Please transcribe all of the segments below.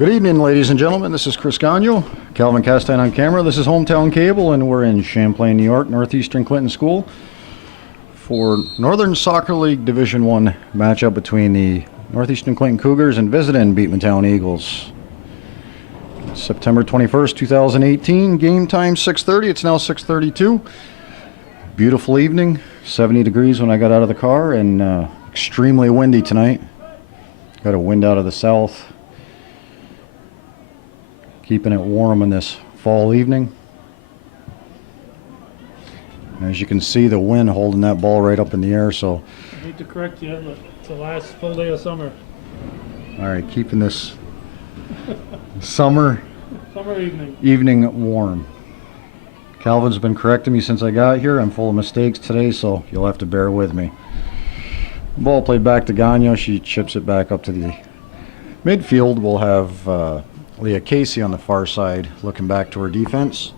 Good evening, ladies and gentlemen. This is Chris Gagno, Calvin Castine on camera. This is Hometown Cable, and we're in Champlain, New York, Northeastern Clinton School for Northern Soccer League Division I matchup between the Northeastern Clinton Cougars and visiting Beekmantown Eagles. September 21st, 2018. Game time 6:30. It's now 6:32. Beautiful evening. 70 degrees when I got out of the car, and extremely windy tonight. Got a wind out of the south, keeping it warm in this fall evening. And as you can see, the wind holding that ball right up in the air. So I hate to correct you, but it's the last full day of summer. All right, keeping this summer evening warm. Calvin's been correcting me since I got here. I'm full of mistakes today, so you'll have to bear with me. Ball played back to Gagno. She chips it back up to the midfield. We'll have Leah Casey on the far side looking back to her defense.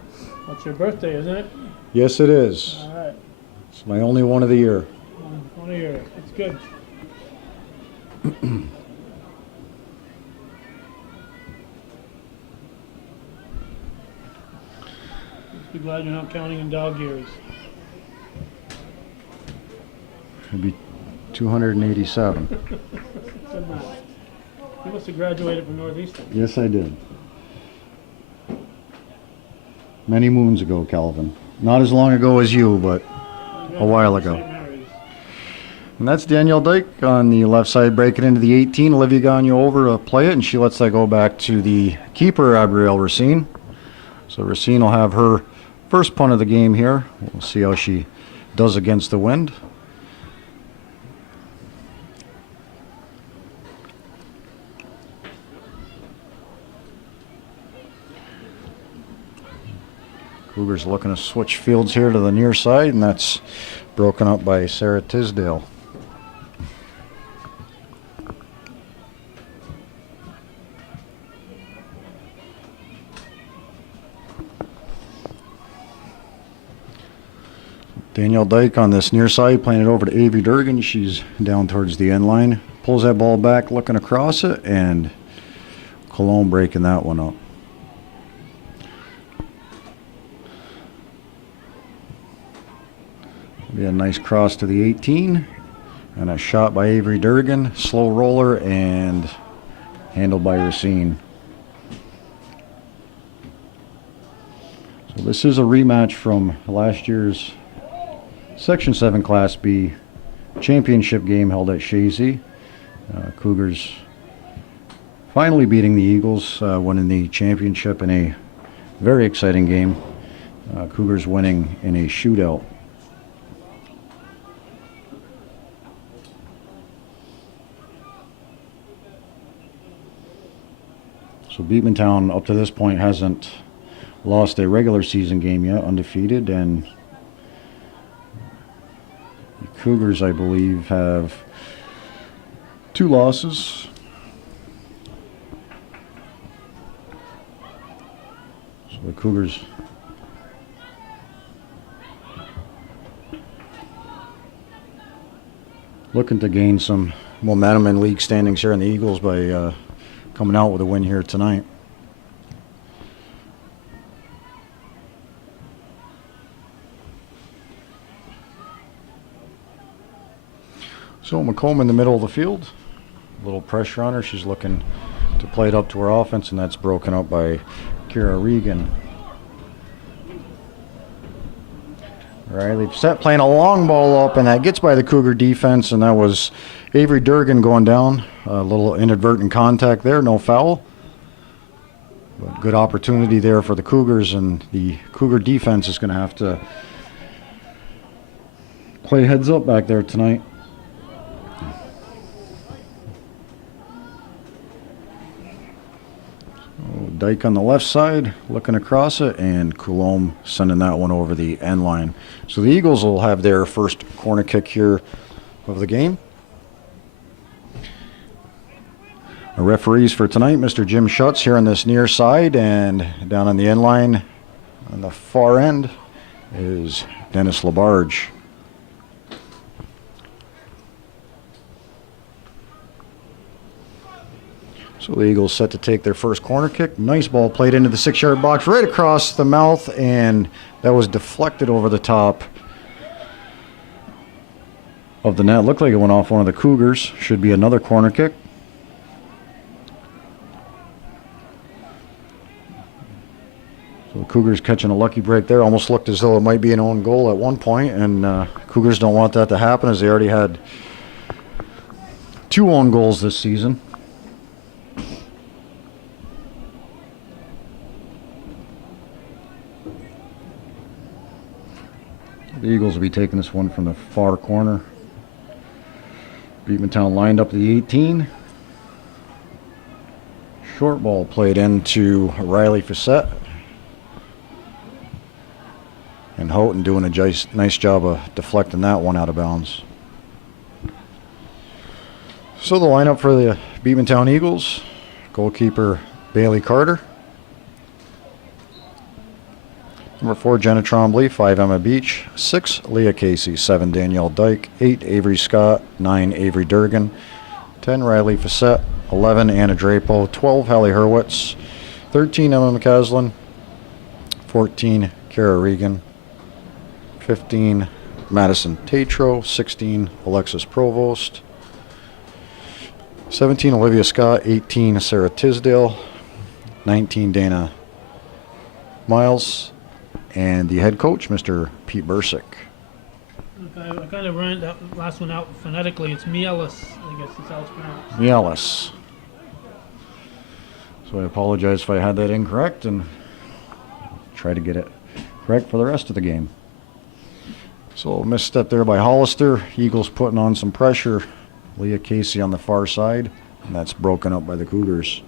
That's your birthday, isn't it? Yes, it is. All right. It's my only one of the year. One of your. It's good. Just be glad you're not counting in dog years. It'd be 287. Good math. You must have graduated from Northeastern. Yes, I did. Many moons ago, Calvin. Not as long ago as you, but a while ago. And that's Danielle Dyke on the left side, breaking into the 18. Olivia Gagno over to play it, and she lets that go back to the keeper, Abrielle Racine. So Racine will have her first punt of the game here. We'll see how she does against the wind. Cougars looking to switch fields here to the near side, and that's broken up by Sarah Tisdale. Danielle Dyke on this near side, playing it over to Avery Durgan. She's down towards the end line. Pulls that ball back, looking across it, and Cologne breaking that one up. Be a nice cross to the 18, and a shot by Avery Durgan, slow roller, and handled by Racine. So this is a rematch from last year's Section 7 Class B championship game held at Shazy. Cougars finally beating the Eagles, winning the championship in a very exciting game. Cougars winning in a shootout. So Beekmantown up to this point hasn't lost a regular season game yet, undefeated, and the Cougars, I believe, have 2 losses. So the Cougars looking to gain some momentum in league standings here in the Eagles by coming out with a win here tonight. So McComb in the middle of the field. A little pressure on her. She's looking to play it up to her offense, and that's broken up by Kira Regan. Riley set playing a long ball up, and that gets by the Cougar defense, and that was Avery Durgan going down. A little inadvertent contact there, no foul. But good opportunity there for the Cougars, and the Cougar defense is going to have to play heads up back there tonight. Dyke on the left side, looking across it, and Coulombe sending that one over the end line. So the Eagles will have their first corner kick here of the game. Our referees for tonight, Mr. Jim Schutz here on this near side, and down on the end line on the far end is Dennis Labarge. So the Eagles set to take their first corner kick. Nice ball played into the 6-yard box right across the mouth, and that was deflected over the top of the net. Looked like it went off one of the Cougars. Should be another corner kick. So the Cougars catching a lucky break there. Almost looked as though it might be an own goal at one point, and Cougars don't want that to happen as they already had 2 own goals this season. The Eagles will be taking this one from the far corner. Beekmantown lined up the 18. Short ball played into Riley Facette. And Houghton doing a nice job of deflecting that one out of bounds. So the lineup for the Beekmantown Eagles: goalkeeper Bailey Carter, number 4 Jenna Trombley, 5 Emma Beach, 6 Leah Casey, 7 Danielle Dyke, 8 Avery Scott, 9 Avery Durgan, 10 Riley Facette, 11 Anna Drapo, 12 Hallie Hurwitz, 13 Emma McCaslin, 14 Kara Regan, 15 Madison Tatro, 16 Alexis Provost, 17 Olivia Scott, 18 Sarah Tisdale, 19 Dana Miles, and the head coach, Mr. Pete Bursick. I kind of ran that last one out phonetically. It's Mielis, I guess it's how it's pronounced. Mielis. So I apologize if I had that incorrect, and try to get it correct for the rest of the game. So a misstep there by Hollister. Eagles putting on some pressure. Leah Casey on the far side, and that's broken up by the Cougars.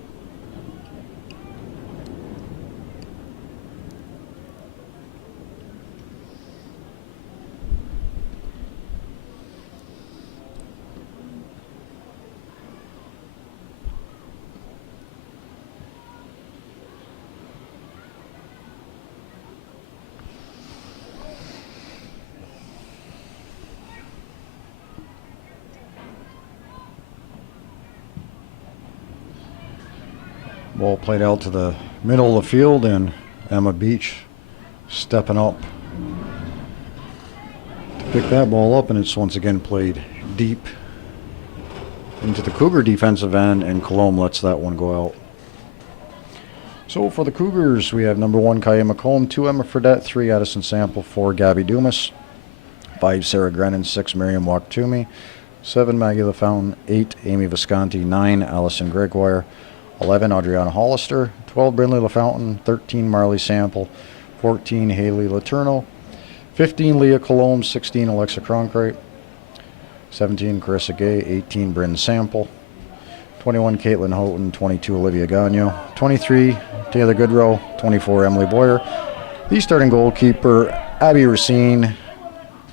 Ball played out to the middle of the field, and Emma Beach stepping up to pick that ball up, and it's once again played deep into the Cougar defensive end, and Colombe lets that one go out. So for the Cougars, we have number 1 Kaya McComb, 2 Emma Fredette, 3 Addison Sample, 4 Gabby Dumas, 5 Sarah Grennan, 6 Miriam Waktumi, 7 Maggie LaFountain, 8 Amy Visconti, 9 Allison Gregoire, 11 Adriana Hollister, 12 Brindley LaFountain, 13 Marley Sample, 14 Haley Laterno, 15 Leah Colombe, 16 Alexa Cronkrite, 17 Carissa Gay, 18 Bryn Sample, 21 Caitlin Houghton, 22 Olivia Gagno, 23 Taylor Goodrow, 24 Emily Boyer. The starting goalkeeper Abby Racine,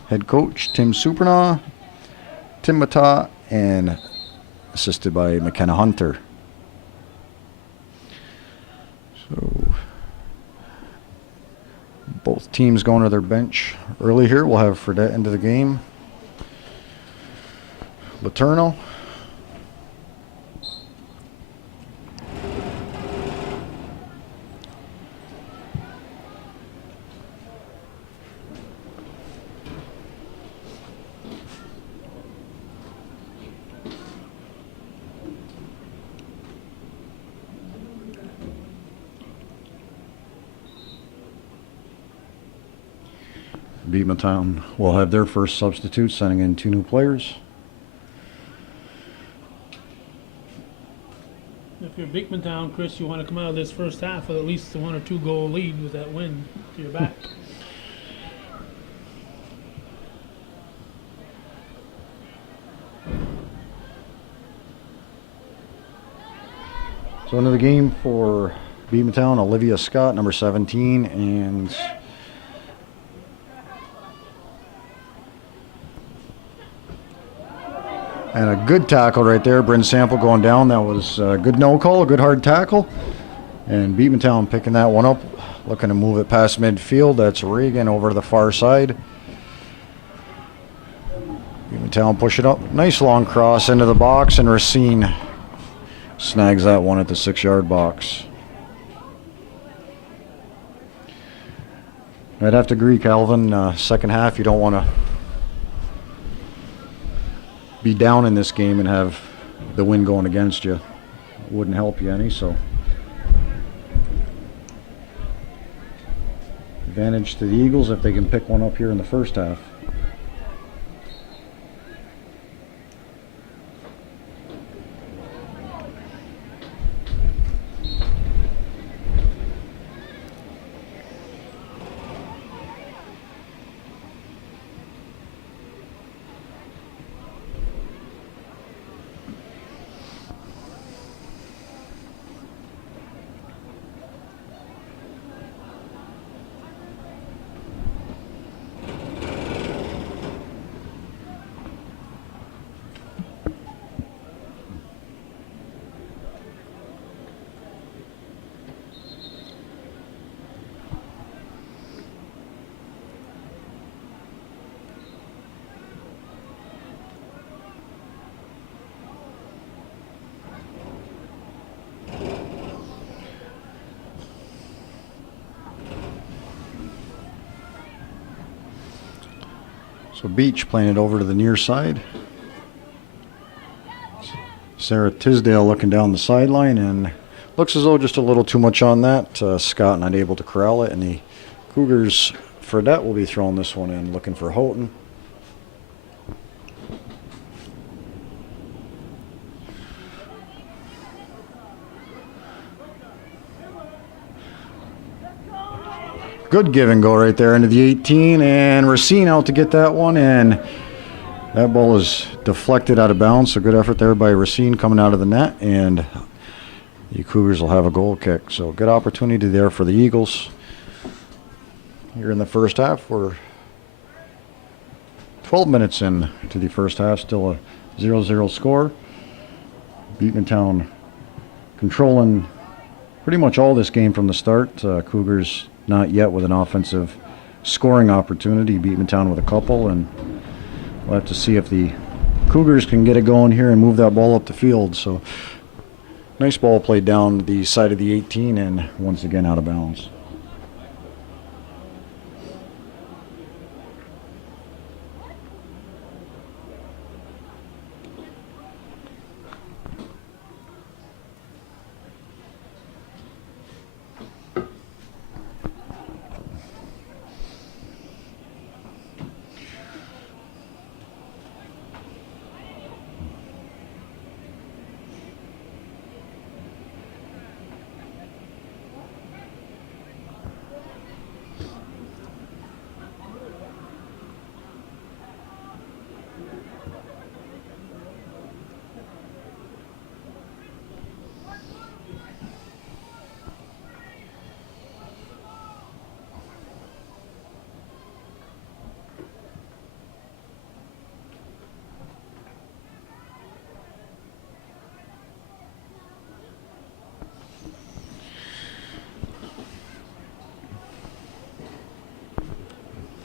head coach Tim Supernaw, Tim Mata, and assisted by McKenna Hunter. So both teams going to their bench early here. We'll have Fredette into the game. Laterno. Beekmantown will have their first substitute, sending in 2 new players. If you're Beekmantown, Chris, you want to come out of this first half with at least a 1 or 2 goal lead with that win to your back. So into the game for Beekmantown, Olivia Scott, number 17, and a good tackle right there. Bryn Sample going down. That was a good no call, a good hard tackle. And Beekmantown picking that one up, looking to move it past midfield. That's Reagan over to the far side. Beekmantown push it up. Nice long cross into the box, and Racine snags that one at the 6-yard box. I'd have to agree, Calvin. Second half, you don't want to be down in this game and have the wind going against you. It wouldn't help you any, so. Advantage to the Eagles if they can pick one up here in the first half. So Beach playing it over to the near side. Sarah Tisdale looking down the sideline, and looks as though just a little too much on that. Scott not able to corral it, and the Cougars Fredette will be throwing this one in, looking for Houghton. Good give and go right there into the 18, and Racine out to get that one, and that ball is deflected out of bounds, so good effort there by Racine coming out of the net, and the Cougars will have a goal kick. So good opportunity there for the Eagles. Here in the first half, we're 12 minutes in to the first half, still a 0-0 score. Beekmantown controlling pretty much all this game from the start. Cougars not yet with an offensive scoring opportunity. Beekmantown with a couple, and we'll have to see if the Cougars can get it going here and move that ball up the field. So nice ball played down the side of the 18, and once again out of bounds.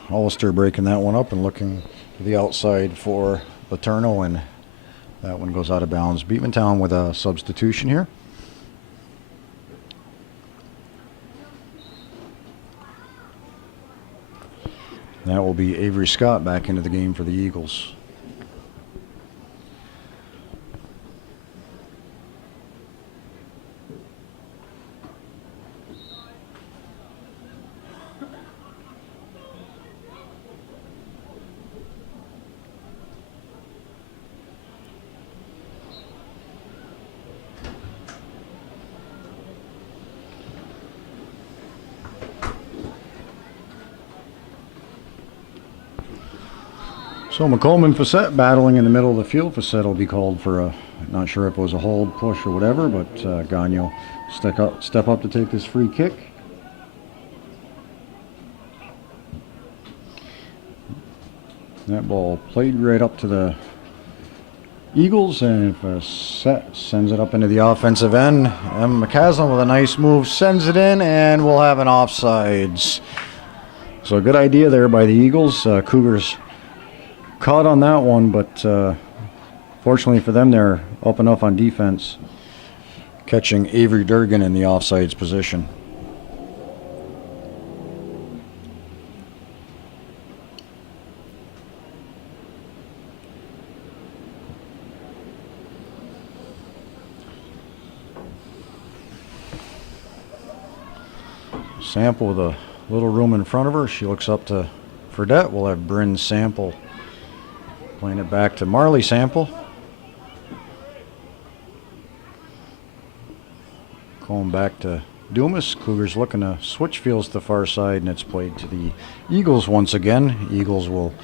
Hollister breaking that one up and looking to the outside for Paterno, and that one goes out of bounds. Beekmantown with a substitution here. That will be Avery Scott back into the game for the Eagles. So McComb and Facette battling in the middle of the field. Facette will be called for a, not sure if it was a hold, push, or whatever, but Gagno step up to take this free kick. That ball played right up to the Eagles, and Facette sends it up into the offensive end. And McCaslin with a nice move sends it in, and we'll have an offsides. So a good idea there by the Eagles. Cougars caught on that one, but fortunately for them, they're up enough on defense catching Avery Durgan in the offsides position. Sample with a little room in front of her. She looks up to Fredette. We'll have Bryn Sample playing it back to Marley Sample. Going back to Dumas. Cougars looking to switch fields to the far side, and it's played to the Eagles once again. Eagles will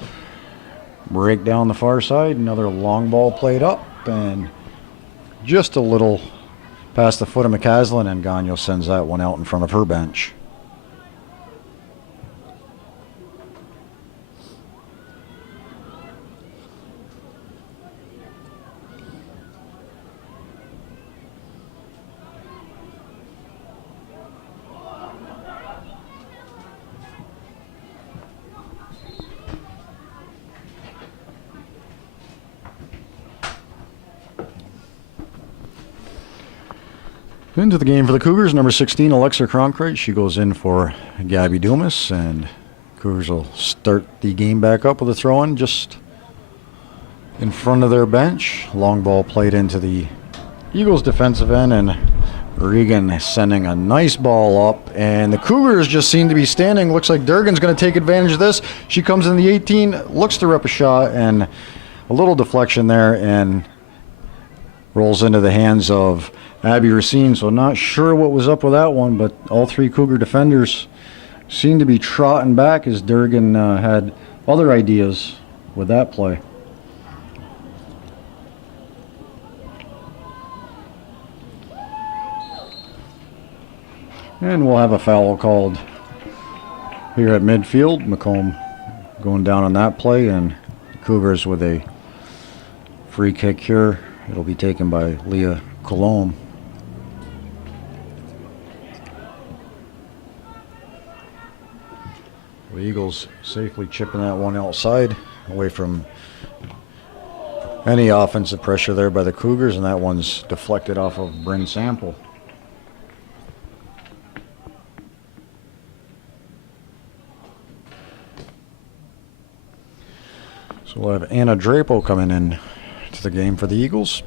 break down the far side. Another long ball played up, and just a little past the foot of McCaslin, and Gagnon sends that one out in front of her bench. Into the game for the Cougars, number 16, Alexa Cronkrite. She goes in for Gabby Dumas, and Cougars will start the game back up with a throw-in just in front of their bench. Long ball played into the Eagles' defensive end, and Regan sending a nice ball up, and the Cougars just seem to be standing. Looks like Durgan's going to take advantage of this. She comes in the 18, looks to rip a shot, and a little deflection there, and rolls into the hands of Abby Racine. So not sure what was up with that one, but all three Cougar defenders seem to be trotting back as Durgan had other ideas with that play. And we'll have a foul called here at midfield. McComb going down on that play, and Cougars with a free kick here. It'll be taken by Leah Colomb. The Eagles safely chipping that one outside, away from any offensive pressure there by the Cougars, and that one's deflected off of Bryn Sample. So we'll have Anna Drapo coming in to the game for the Eagles.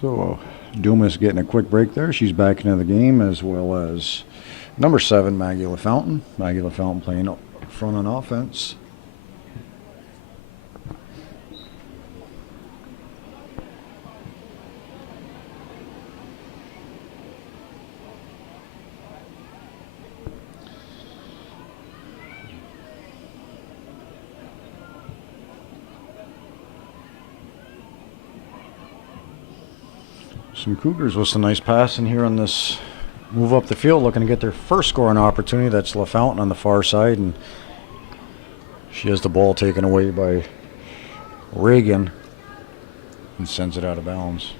So Dumas getting a quick break there. She's back into the game, as well as number 7, Maggie LaFountain. Maggie LaFountain playing up front on offense. Some Cougars with some nice passing here on this move up the field, looking to get their first scoring opportunity. That's LaFountain on the far side, and she has the ball taken away by Reagan and sends it out of bounds.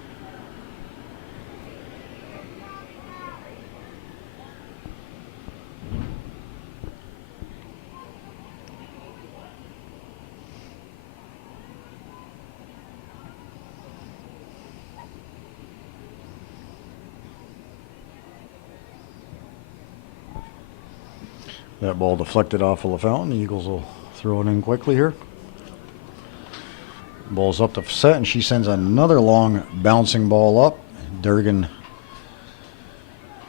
That ball deflected off of LaFountain. The Eagles will throw it in quickly here. Ball's up to set, and she sends another long bouncing ball up. Durgan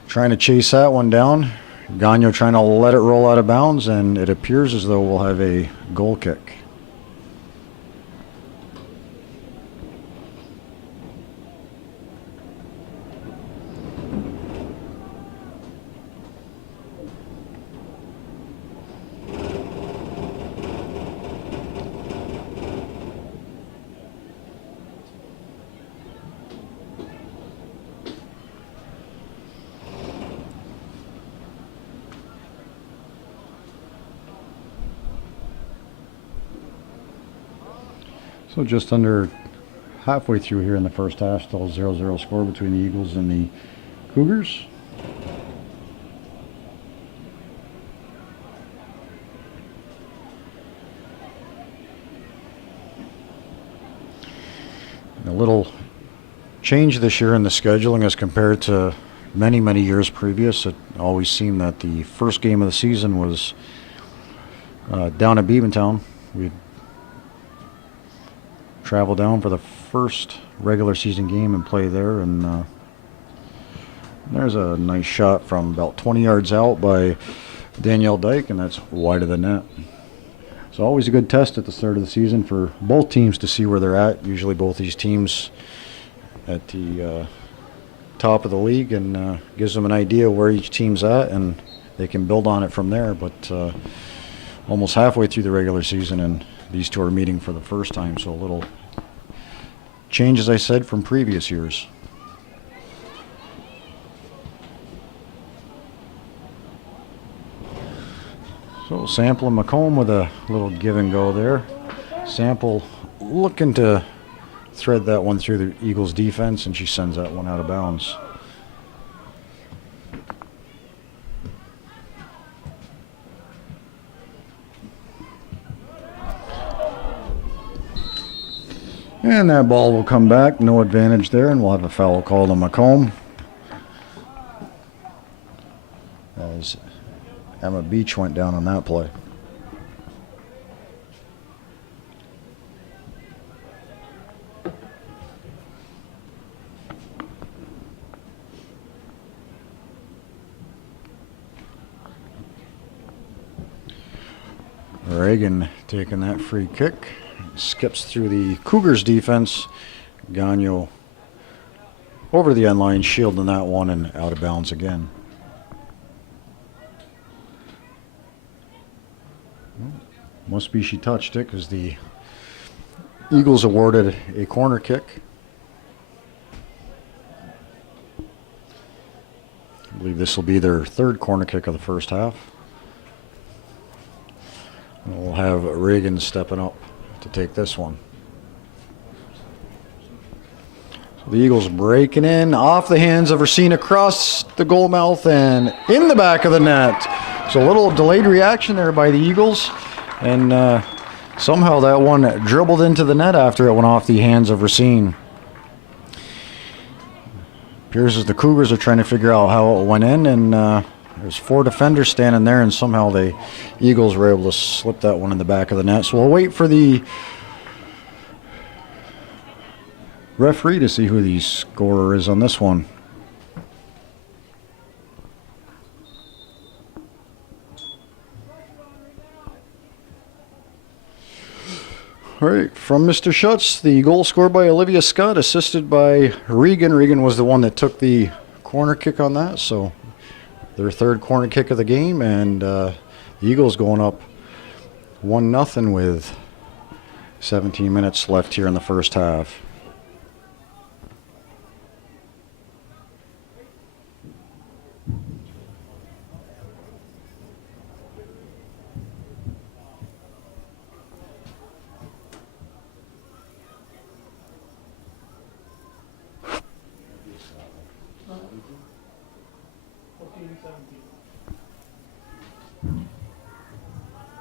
trying to chase that one down. Gagnon trying to let it roll out of bounds, and it appears as though we'll have a goal kick. So just under halfway through here in the first half, still 0-0 score between the Eagles and the Cougars. A little change this year in the scheduling as compared to many years previous. It always seemed that the first game of the season was down at Beekmantown. We'd travel down for the first regular season game and play there, and there's a nice shot from about 20 yards out by Danielle Dyke, and that's wide of the net. It's always a good test at the start of the season for both teams to see where they're at. Usually both these teams at the top of the league, and gives them an idea where each team's at, and they can build on it from there. But almost halfway through the regular season, and these two are meeting for the first time, so a little change, as I said, from previous years. So Sample and Macomb with a little give and go there. Sample looking to thread that one through the Eagles defense, and she sends that one out of bounds. And that ball will come back. No advantage there, and we'll have a foul called on Macomb, as Emma Beach went down on that play. Reagan taking that free kick. Skips through the Cougars defense. Gagnon over the end line, shielding that one, and out of bounds again. Must be she touched it, because the Eagles awarded a corner kick. I believe this will be their third corner kick of the first half. And we'll have Reagan stepping up to take this one. So the Eagles breaking in off the hands of Racine, across the goal mouth and in the back of the net. So a little delayed reaction there by the Eagles, and somehow that one dribbled into the net after it went off the hands of Racine. Appears as the Cougars are trying to figure out how it went in, and there's four defenders standing there, and somehow the Eagles were able to slip that one in the back of the net. So we'll wait for the referee to see who the scorer is on this one. All right, from Mr. Schutz, the goal scored by Olivia Scott, assisted by Regan. Regan was the one that took the corner kick on that, so their third corner kick of the game, and the Eagles going up 1-0 with 17 minutes left here in the first half.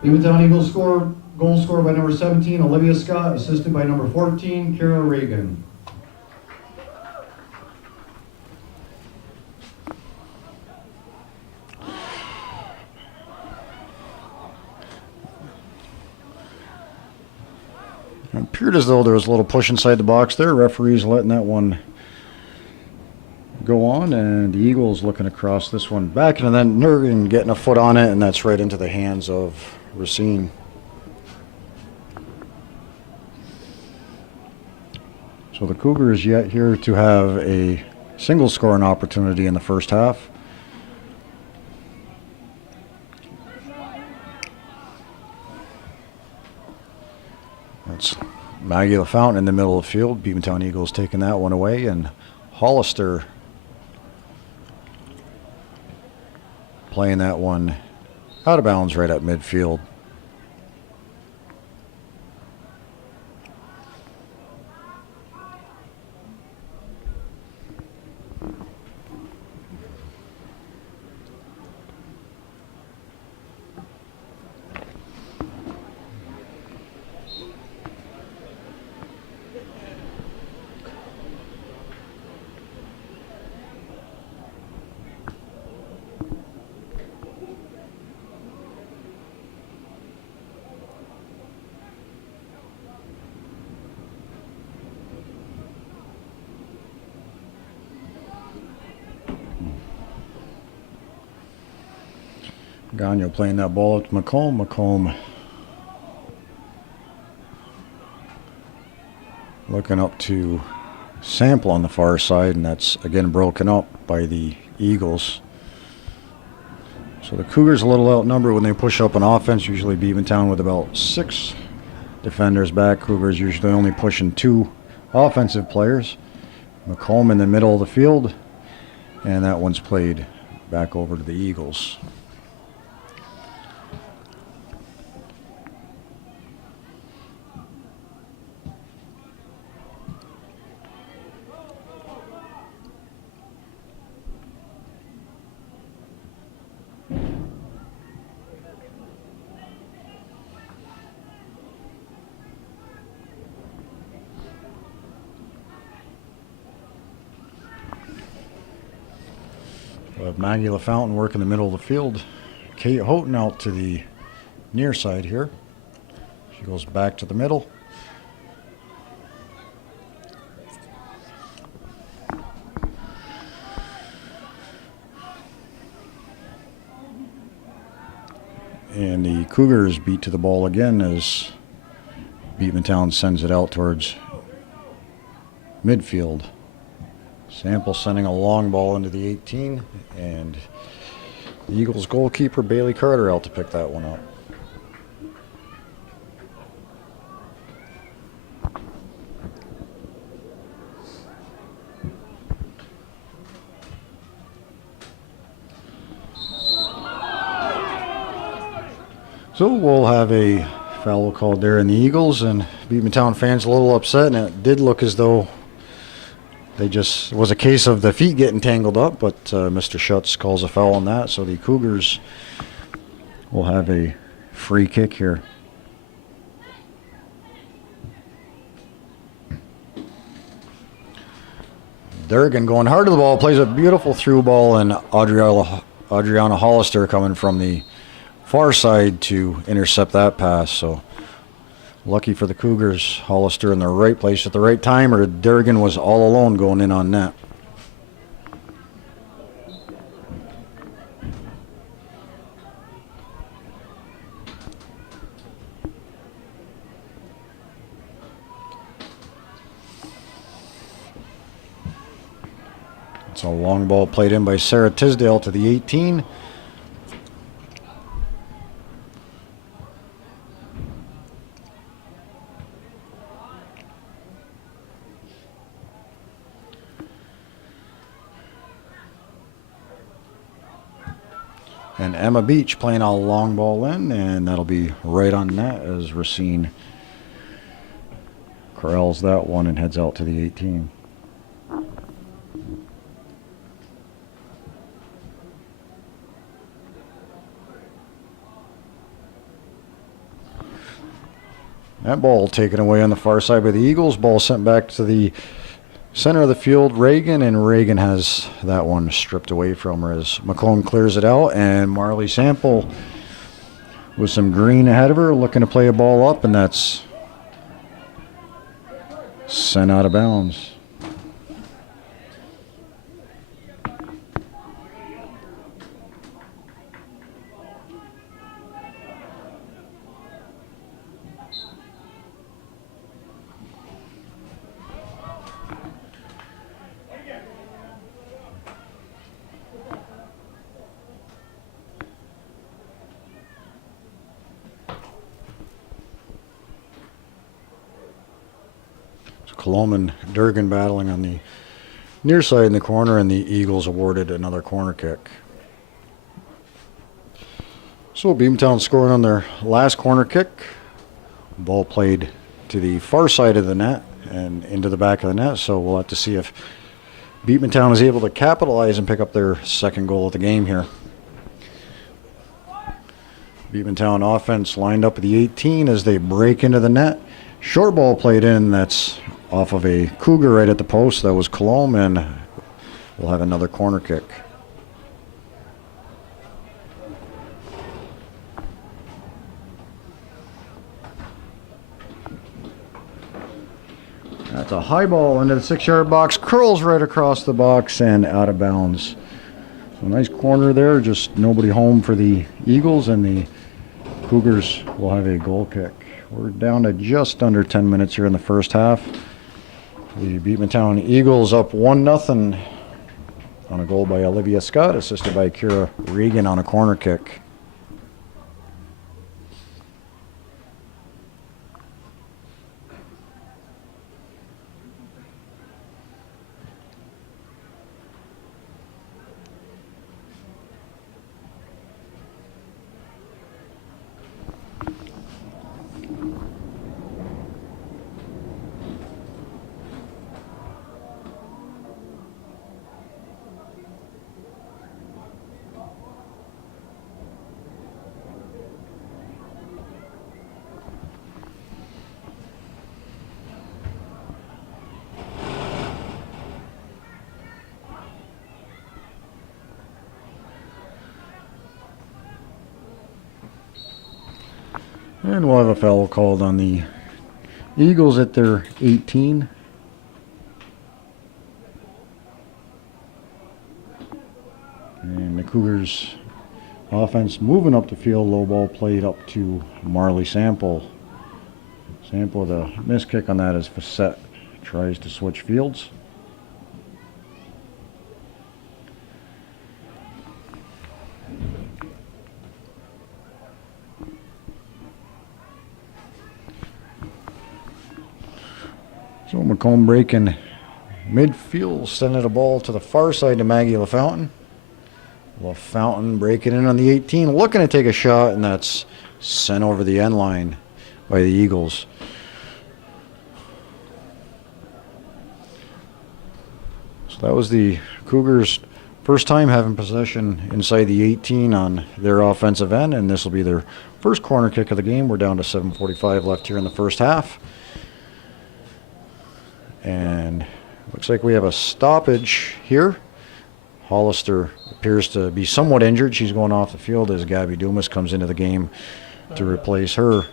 Beekmantown Eagles goal scored by number 17, Olivia Scott, assisted by number 14, Kara Reagan. It appeared as though there was a little push inside the box there. Referees letting that one go on, and the Eagles looking across this one back, and then Nurgan getting a foot on it, and that's right into the hands of Racine. So the Cougars yet here to have a single scoring opportunity in the first half. That's Maggie LaFountain in the middle of the field. Beekmantown Eagles taking that one away, and Hollister playing that one out of bounds right at midfield. Gagnon playing that ball up to McComb. McComb looking up to Sample on the far side, and that's again broken up by the Eagles. So the Cougars a little outnumbered when they push up on offense. Usually Beekmantown with about 6 defenders back. Cougars usually only pushing 2 offensive players. McComb in the middle of the field, and that one's played back over to the Eagles. We'll have Maggie LaFountain work in the middle of the field. Kate Houghton out to the near side here. She goes back to the middle. And the Cougars beat to the ball again as Beekmantown sends it out towards midfield. Sample sending a long ball into the 18, and the Eagles goalkeeper Bailey Carter out to pick that one up. So we'll have a foul called there in the Eagles, and Beekmantown fans a little upset, and it did look as though it was a case of the feet getting tangled up, but Mr. Schutz calls a foul on that, so the Cougars will have a free kick here. Durgan going hard to the ball, plays a beautiful through ball, and Adriana Hollister coming from the far side to intercept that pass. So lucky for the Cougars, Hollister in the right place at the right time, or Durgan was all alone going in on net. It's a long ball played in by Sarah Tisdale to the 18. And Emma Beach playing a long ball in, and that'll be right on net as Racine corrals that one and heads out to the 18. That ball taken away on the far side by the Eagles. Ball sent back to the center of the field, Reagan, and Reagan has that one stripped away from her as McClone clears it out, and Marley Sample with some green ahead of her looking to play a ball up, and that's sent out of bounds. Colom and Durgan battling on the near side in the corner, and the Eagles awarded another corner kick. So Beekmantown scoring on their last corner kick. Ball played to the far side of the net and into the back of the net, so we'll have to see if Beekmantown is able to capitalize and pick up their second goal of the game here. Beekmantown offense lined up at the 18 as they break into the net. Short ball played in, that's off of a Cougar right at the post. That was Colom, and we'll have another corner kick. That's a high ball into the 6-yard box, curls right across the box and out of bounds. So nice corner there, just nobody home for the Eagles, and the Cougars will have a goal kick. We're down to just under 10 minutes here in the first half. The Beekmantown Eagles up 1-0 on a goal by Olivia Scott, assisted by Kira Regan on a corner kick. And we'll have a foul called on the Eagles at their 18. And the Cougars offense moving up the field, low ball played up to Marley Sample. Sample, the missed kick on that as Facette tries to switch fields. So McComb breaking midfield, sending the ball to the far side to Maggie LaFountain. LaFountain breaking in on the 18, looking to take a shot, and that's sent over the end line by the Eagles. So that was the Cougars' first time having possession inside the 18 on their offensive end, and this will be their first corner kick of the game. We're down to 7:45 left here in the first half. And looks like we have a stoppage here. Hollister appears to be somewhat injured. She's going off the field as Gabby Dumas comes into the game to replace her.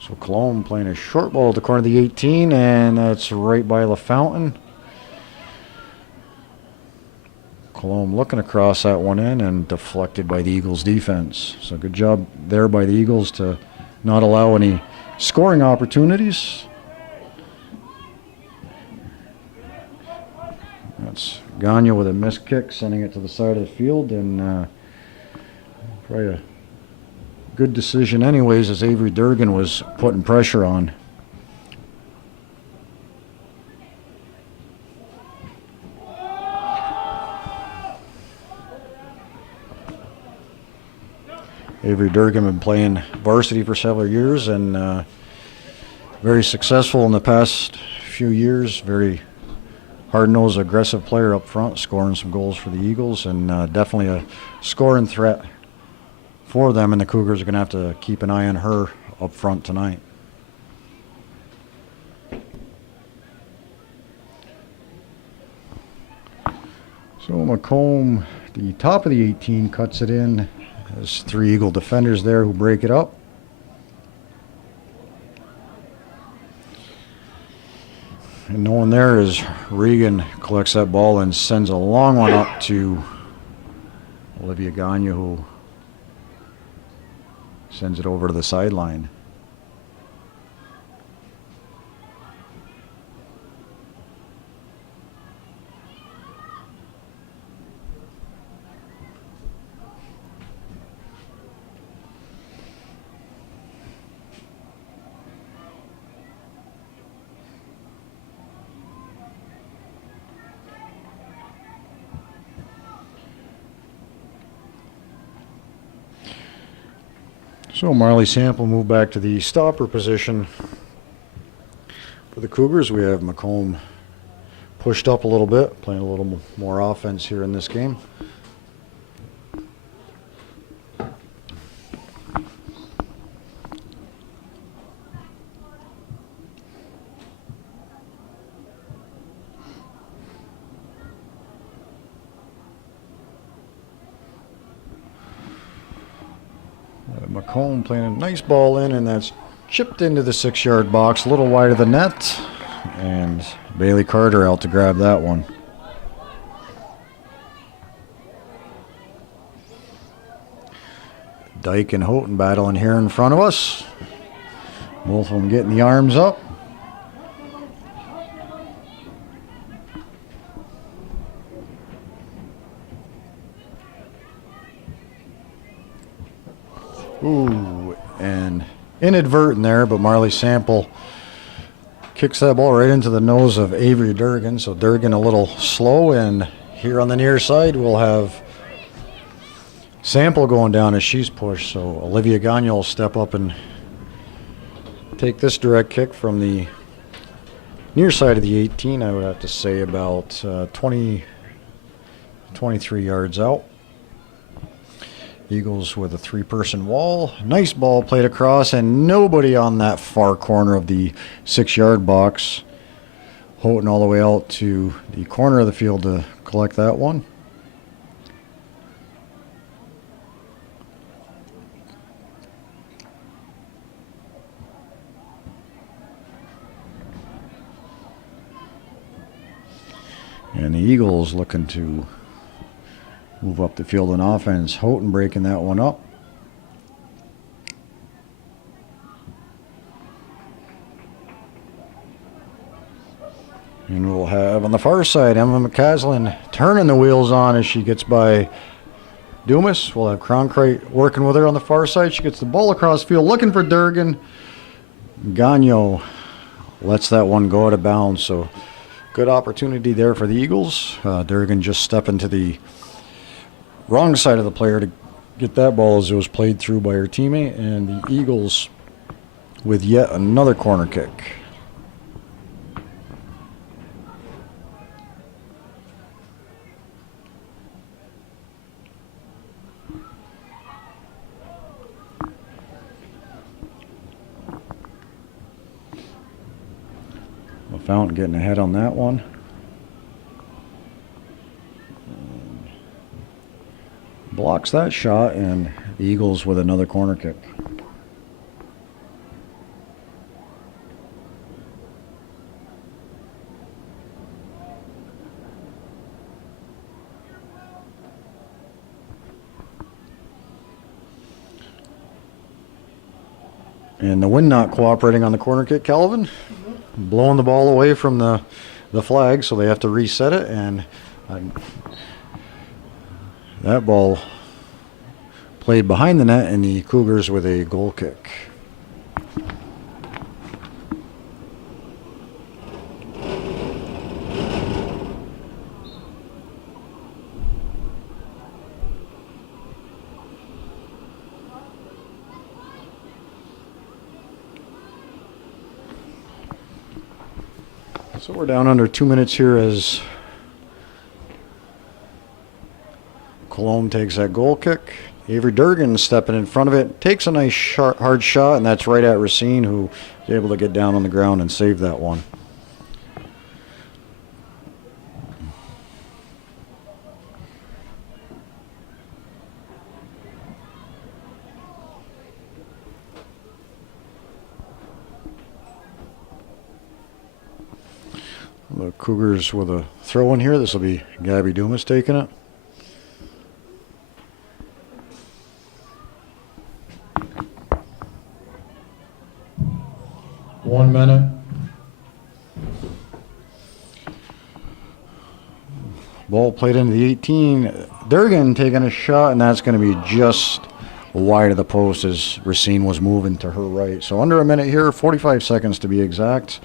So Cologne playing a short ball at the corner of the 18, and that's right by LaFountain. Cologne looking across that one in and deflected by the Eagles defense. So good job there by the Eagles to not allow any scoring opportunities. That's Gagne with a missed kick, sending it to the side of the field, and probably a good decision anyways, as Avery Durgan was putting pressure on. Avery Durgan been playing varsity for several years, and very successful in the past few years. Very hard-nosed, aggressive player up front, scoring some goals for the Eagles, and definitely a scoring threat for them, and the Cougars are going to have to keep an eye on her up front tonight. So McComb, the top of the 18, cuts it in. There's three Eagle defenders there who break it up. And no one there as Regan collects that ball and sends a long one up to Olivia Gagne, who sends it over to the sideline. So Marley Sample moved back to the stopper position. For the Cougars, we have McComb pushed up a little bit, playing a little more offense here in this game. McComb playing a nice ball in, and that's Chipped into the 6-yard box, a little wide of the net, and Bailey Carter out to grab that one. Dyke and Houghton battling here in front of us. Both of them getting the arms up. Ooh, and inadvertent there, but Marley Sample kicks that ball right into the nose of Avery Durgan. So Durgan a little slow, and here on the near side we'll have Sample going down as she's pushed. So Olivia Gagne will step up and take this direct kick from the near side of the 18. I would have to say about 23 yards out. Eagles with a 3-person wall. Nice ball played across, and nobody on that far corner of the 6-yard box. Houghton all the way out to the corner of the field to collect that one. And the Eagles looking to move up the field in offense. Houghton breaking that one up. And we'll have on the far side Emma McCaslin turning the wheels on as she gets by Dumas. We'll have Cronkite working with her on the far side. She gets the ball across field looking for Durgan. Gagno lets that one go out of bounds. So good opportunity there for the Eagles. Durgan just stepping to the wrong side of the player to get that ball as it was played through by her teammate, and the Eagles with yet another corner kick. Fountain getting ahead on that one. Blocks that shot, and the Eagles with another corner kick. And the wind not cooperating on the corner kick, Calvin. Blowing the ball away from the flag, so they have to reset it, and that ball played behind the net, and the Cougars with a goal kick. So we're down under 2 minutes here as Cologne takes that goal kick. Avery Durgan stepping in front of it, takes a nice hard shot, and that's right at Racine, who is able to get down on the ground and save that one. The Cougars with a throw in here. This will be Gabby Dumas taking it. One minute. Ball played into the 18. Durgan taking a shot, and that's going to be just wide of the post as Racine was moving to her right. So under a minute here, 45 seconds to be exact.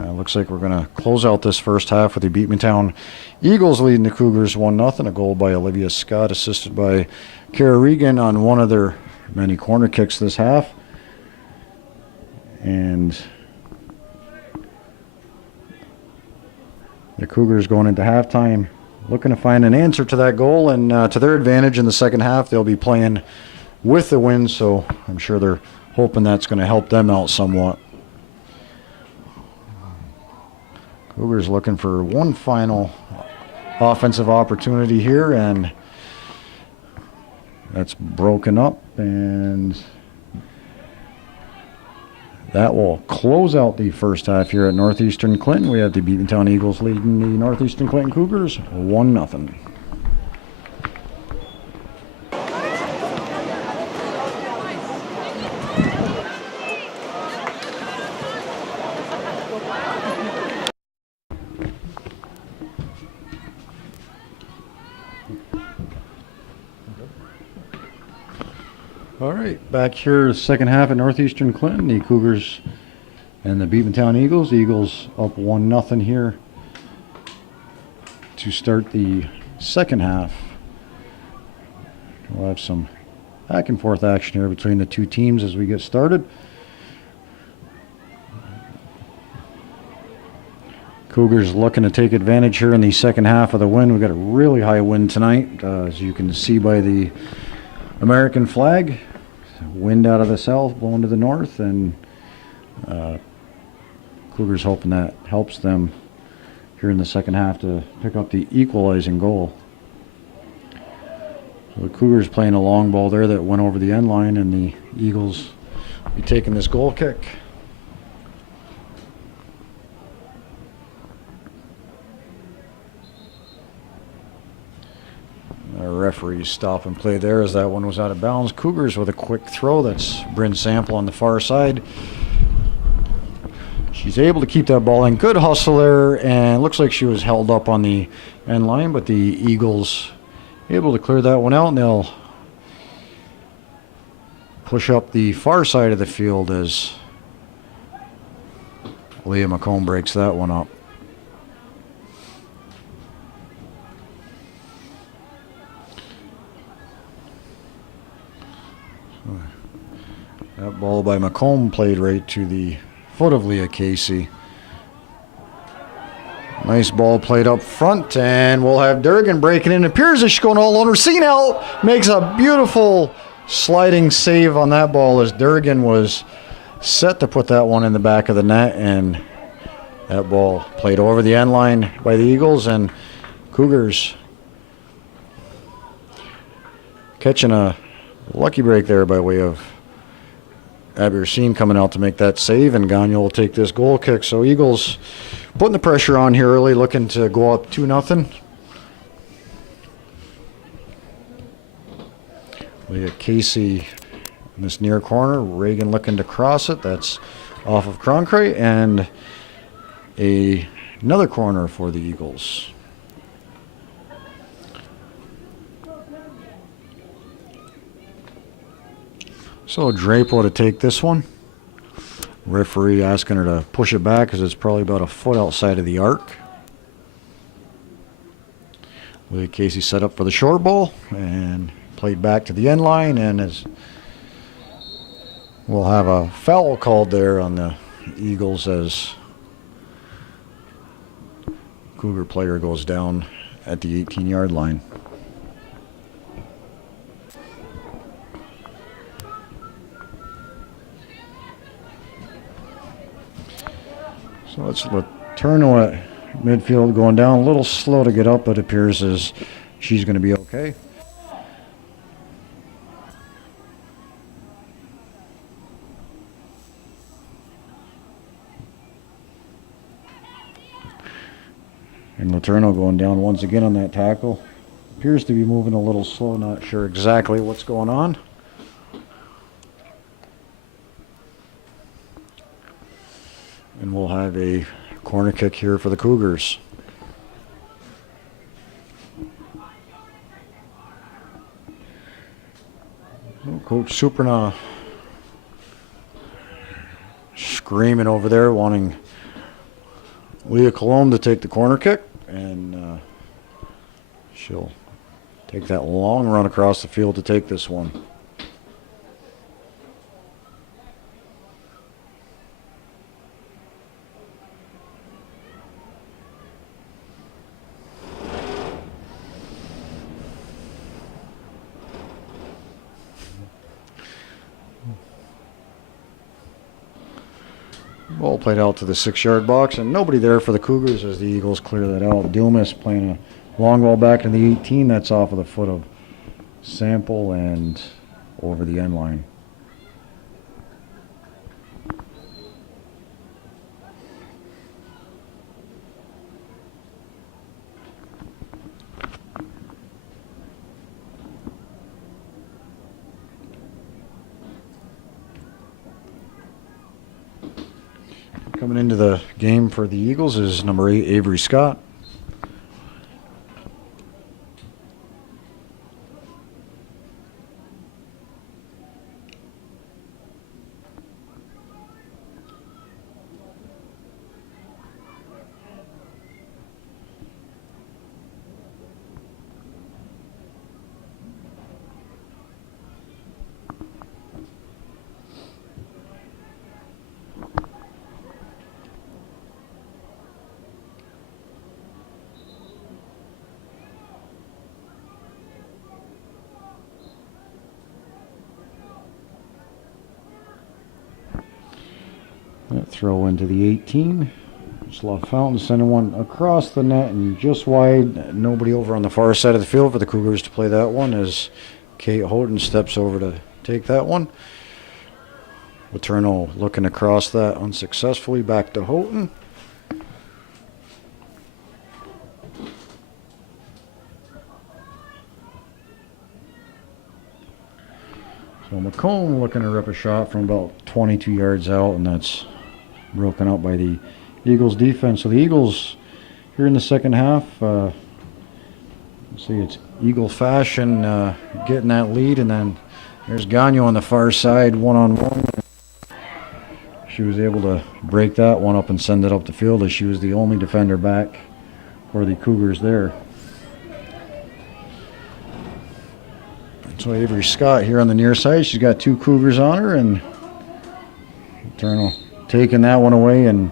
Looks like we're going to close out this first half with the Beekmantown Eagles leading the Cougars 1-0. A goal by Olivia Scott, assisted by Kara Regan on one of their many corner kicks this half. And the Cougars going into halftime looking to find an answer to that goal, and to their advantage in the second half, they'll be playing with the win, so I'm sure they're hoping that's going to help them out somewhat. Cougars looking for one final offensive opportunity here, and that's broken up, and That will close out the first half here at Northeastern Clinton. We have the Beekmantown Eagles leading the Northeastern Clinton Cougars 1-0. All right, back here, second half at Northeastern Clinton, the Cougars and the Beekmantown Eagles. The Eagles up 1-0 here to start the second half. We'll have some back and forth action here between the two teams as we get started. Cougars looking to take advantage here in the second half of the wind. We've got a really high wind tonight, as you can see by the American flag. Wind out of the south blowing to the north, and Cougars hoping that helps them here in the second half to pick up the equalizing goal. So the Cougars playing a long ball there that went over the end line, and the Eagles be taking this goal kick. Our referee stop and play there as that one was out of bounds. Cougars with a quick throw. That's Bryn Sample on the far side. She's able to keep that ball in. Good hustle there, and looks like she was held up on the end line, but the Eagles able to clear that one out, and they'll push up the far side of the field as Leah McComb breaks that one up. That ball by McComb played right to the foot of Leah Casey. Nice ball played up front, and we'll have Durgan breaking in. It appears as she's going all on her. Senel makes a beautiful sliding save on that ball as Durgan was set to put that one in the back of the net, and that ball played over the end line by the Eagles, and Cougars catching a lucky break there by way of Abby Racine coming out to make that save, and Gagne will take this goal kick. So Eagles putting the pressure on here early, looking to go up 2-0. Leah Casey in this near corner. Reagan looking to cross it. That's off of Cronkray, and another corner for the Eagles. So Drapo to take this one. Referee asking her to push it back because it's probably about a foot outside of the arc. Leah Casey set up for the short ball and played back to the end line, and as we'll have a foul called there on the Eagles as Cougar player goes down at the 18-yard line. So it's Letourneau at midfield going down. A little slow to get up, but it appears as she's going to be okay. And Letourneau going down once again on that tackle. Appears to be moving a little slow, not sure exactly what's going on. And we'll have a corner kick here for the Cougars. Coach Superna screaming over there, wanting Leah Colomb to take the corner kick, and she'll take that long run across the field to take this one. Ball played out to the 6-yard box, and nobody there for the Cougars as the Eagles clear that out. Dumas playing a long ball back to the 18. That's off of the foot of Sample and over the end line. Coming into the game for the Eagles is number 8, Avery Scott. That throw into the 18. Slaw Fountain sending one across the net and just wide. Nobody over on the far side of the field for the Cougars to play that one as Kate Houghton steps over to take that one. Letourneau looking across that unsuccessfully. Back to Houghton. So McComb looking to rip a shot from about 22 yards out, and that's broken up by the Eagles defense. So the Eagles here in the second half, see it's Eagle fashion getting that lead, and then there's Gagnon on the far side one-on-one. She was able to break that one up and send it up the field as she was the only defender back for the Cougars there. So Avery Scott here on the near side. She's got 2 Cougars on her, and Eternal taking that one away, and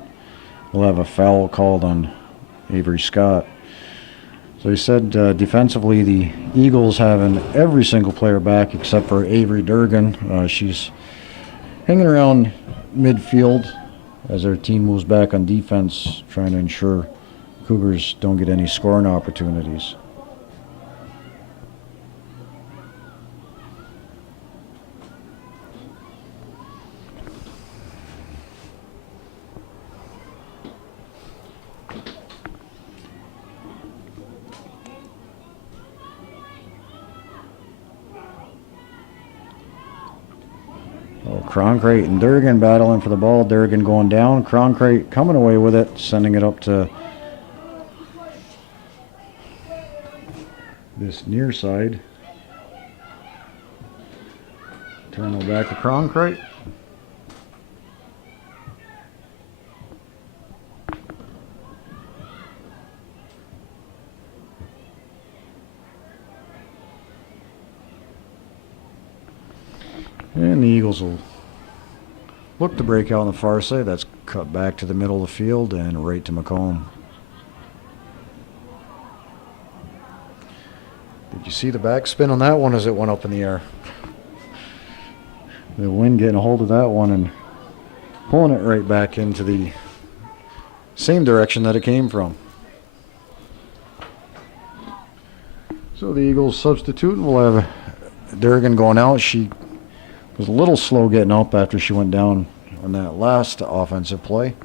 we'll have a foul called on Avery Scott. So he said defensively the Eagles having every single player back except for Avery Durgan. She's hanging around midfield as our team moves back on defense, trying to ensure Cougars don't get any scoring opportunities. Cronkite and Durgan battling for the ball. Durgan going down. Cronkite coming away with it, sending it up to this near side. Turn it back to Cronkite. And the Eagles will look to break out on the far side. That's cut back to the middle of the field and right to McComb. Did you see the backspin on that one as it went up in the air? The wind getting a hold of that one and pulling it right back into the same direction that it came from. So the Eagles substituting. We'll have Durgan going out. She was a little slow getting up after she went down on that last offensive play.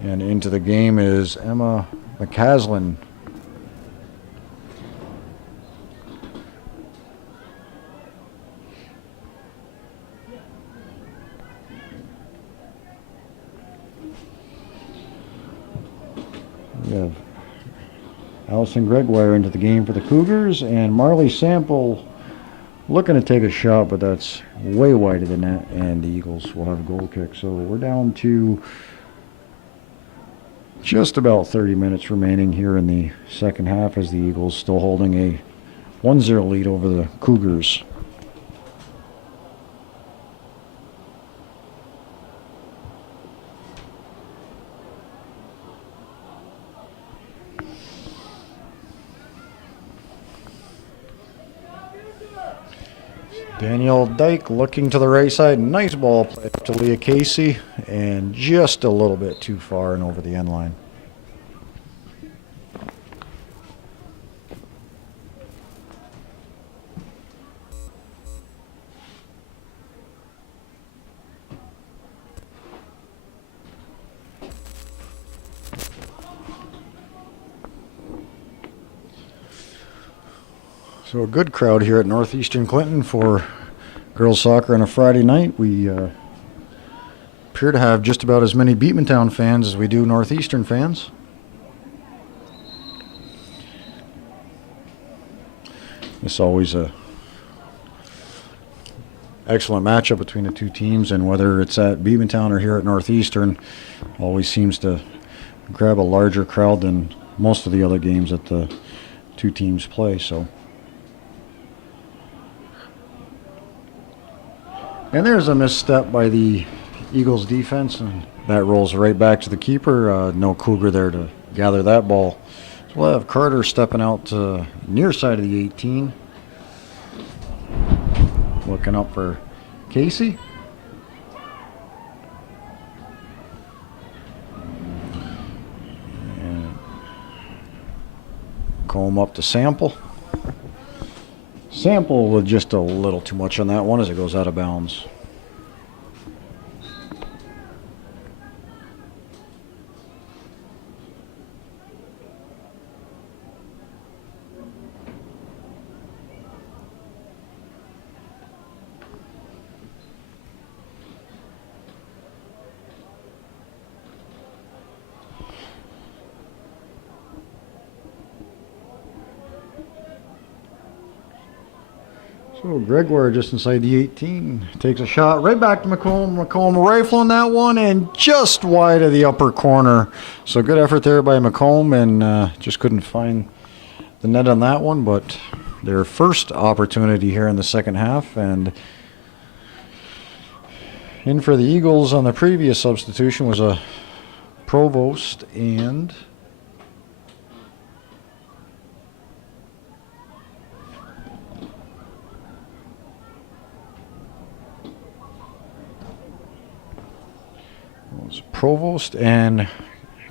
And into the game is Emma McCaslin. We have Allison Gregoire into the game for the Cougars, and Marley Sample looking to take a shot, but that's way wide of the net, and the Eagles will have a goal kick. So we're down to just about 30 minutes remaining here in the second half as the Eagles still holding a 1-0 lead over the Cougars. Danielle Dyke looking to the right side. Nice ball play up to Leah Casey, and just a little bit too far and over the end line. So a good crowd here at Northeastern Clinton for girls soccer on a Friday night. We appear to have just about as many Beekmantown fans as we do Northeastern fans. It's always a excellent matchup between the two teams, and whether it's at Beekmantown or here at Northeastern, always seems to grab a larger crowd than most of the other games that the two teams play. So, and there's a misstep by the Eagles defense, and that rolls right back to the keeper. No Cougar there to gather that ball. So we'll have Carter stepping out to near side of the 18. Looking up for Casey. And comb up to Sample. Sample with just a little too much on that one as it goes out of bounds. So Gregoire just inside the 18 takes a shot right back to McComb. McComb rifling that one and just wide of the upper corner. So good effort there by McComb, and just couldn't find the net on that one. But their first opportunity here in the second half, and in for the Eagles on the previous substitution was a Provost and Provost and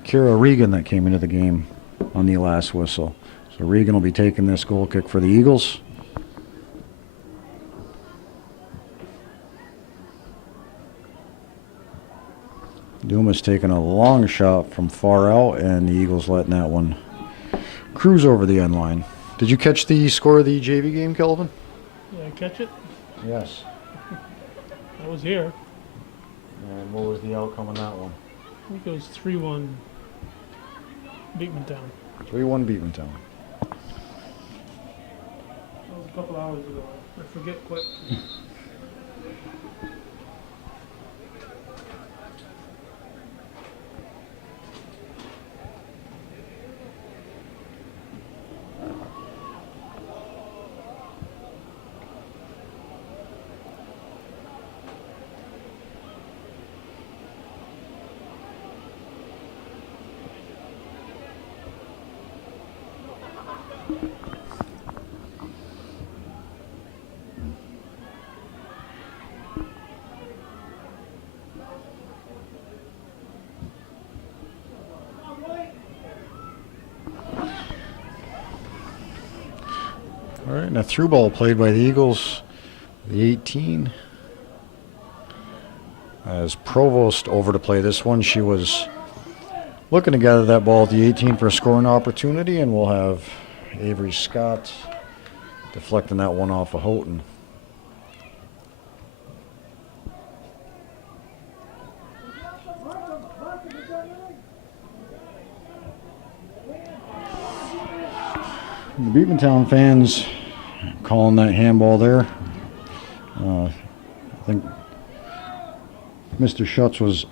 Kira Regan that came into the game on the last whistle. So Regan will be taking this goal kick for the Eagles. Dumas taking a long shot from far out, and the Eagles letting that one cruise over the end line. Did you catch the score of the JV game, Kelvin? Did I catch it? Yes. I was here. And what was the outcome on that one? I think it was 3-1 Beekmantown. 3-1 Beekmantown. That was a couple hours ago. I forget quick. All right, and a through ball played by the Eagles, the 18. As Provost over to play this one, she was looking to gather that ball at the 18 for a scoring opportunity, and we'll have Avery Scott deflecting that one off of Houghton. The Beekmantown fans calling that handball there. I think Mr. Schutz was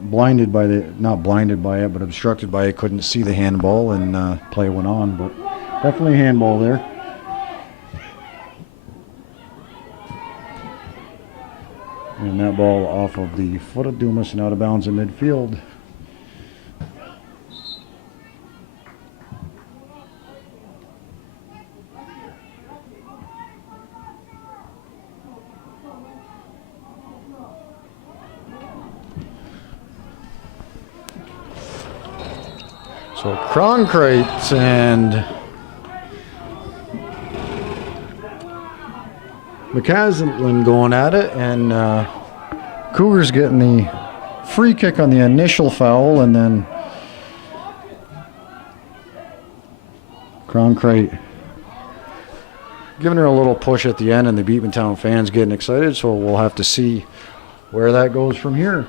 blinded by the, not blinded by it, but obstructed by it, couldn't see the handball, and play went on, but definitely handball there. And that ball off of the foot of Dumas and out of bounds in midfield. So Cronkite and McCaslin going at it, and Cougars getting the free kick on the initial foul, and then Cronkite giving her a little push at the end, and the Beekmantown fans getting excited, so we'll have to see where that goes from here.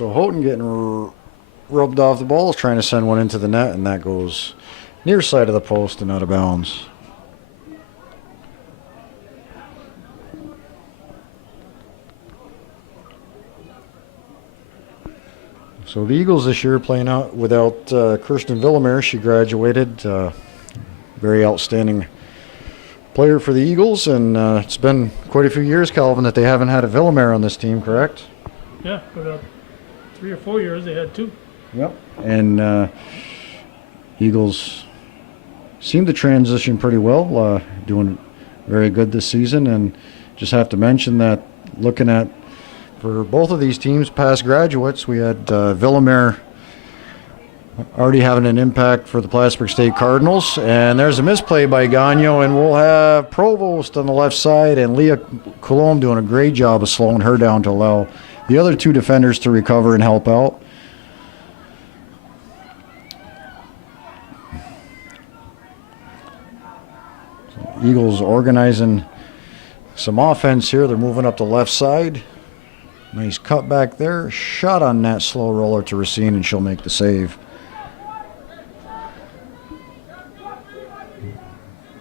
So Houghton getting rubbed off the ball, trying to send one into the net, and that goes near side of the post and out of bounds. So the Eagles this year playing out without Kirsten Villamere. She graduated. Very outstanding player for the Eagles, and it's been quite a few years, Calvin, that they haven't had a Villamere on this team, correct? Yeah, for about 3 or 4 years they had 2. Yep. And Eagles seem to transition pretty well, doing very good this season. And just have to mention that looking at, for both of these teams, past graduates, we had Villamere already having an impact for the Plattsburgh State Cardinals. And there's a misplay by Gagnon, and we'll have Provost on the left side and Leah Coulombe doing a great job of slowing her down to allow the other 2 defenders to recover and help out. So Eagles organizing some offense here. They're moving up the left side. Nice cut back there. Shot on that slow roller to Racine, and she'll make the save.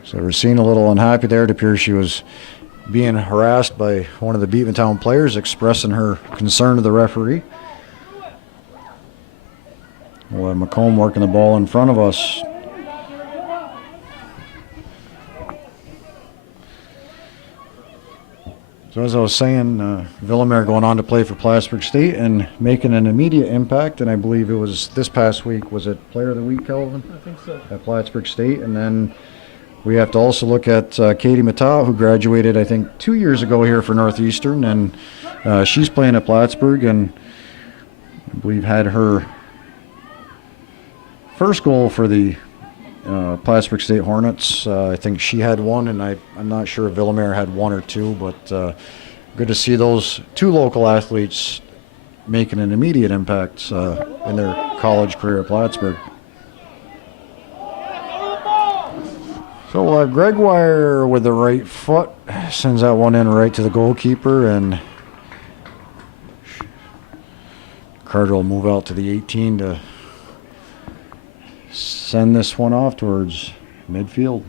So Racine a little unhappy there. It appears she was being harassed by one of the Beekmantown players, expressing her concern to the referee. We'll have McComb working the ball in front of us. So as I was saying, Villamere going on to play for Plattsburgh State and making an immediate impact. And I believe it was this past week, was it Player of the Week, Kelvin? I think so. At Plattsburgh State. And then we have to also look at Katie Mata, who graduated, I think, 2 years ago here for Northeastern. And she's playing at Plattsburgh, and I believe had her first goal for the Plattsburgh State Hornets. I think she had one, and I'm not sure if Villamere had 1 or 2, but good to see those 2 local athletes making an immediate impact in their college career at Plattsburgh. So we'll have Gregoire with the right foot, sends that one in right to the goalkeeper, and Carter will move out to the 18 to send this one off towards midfield.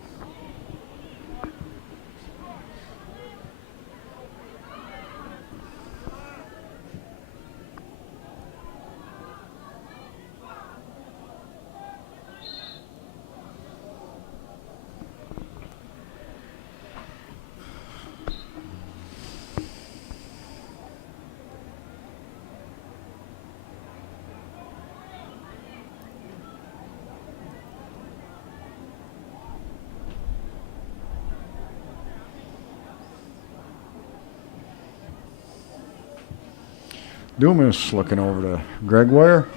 Dumas looking over to Gregoire.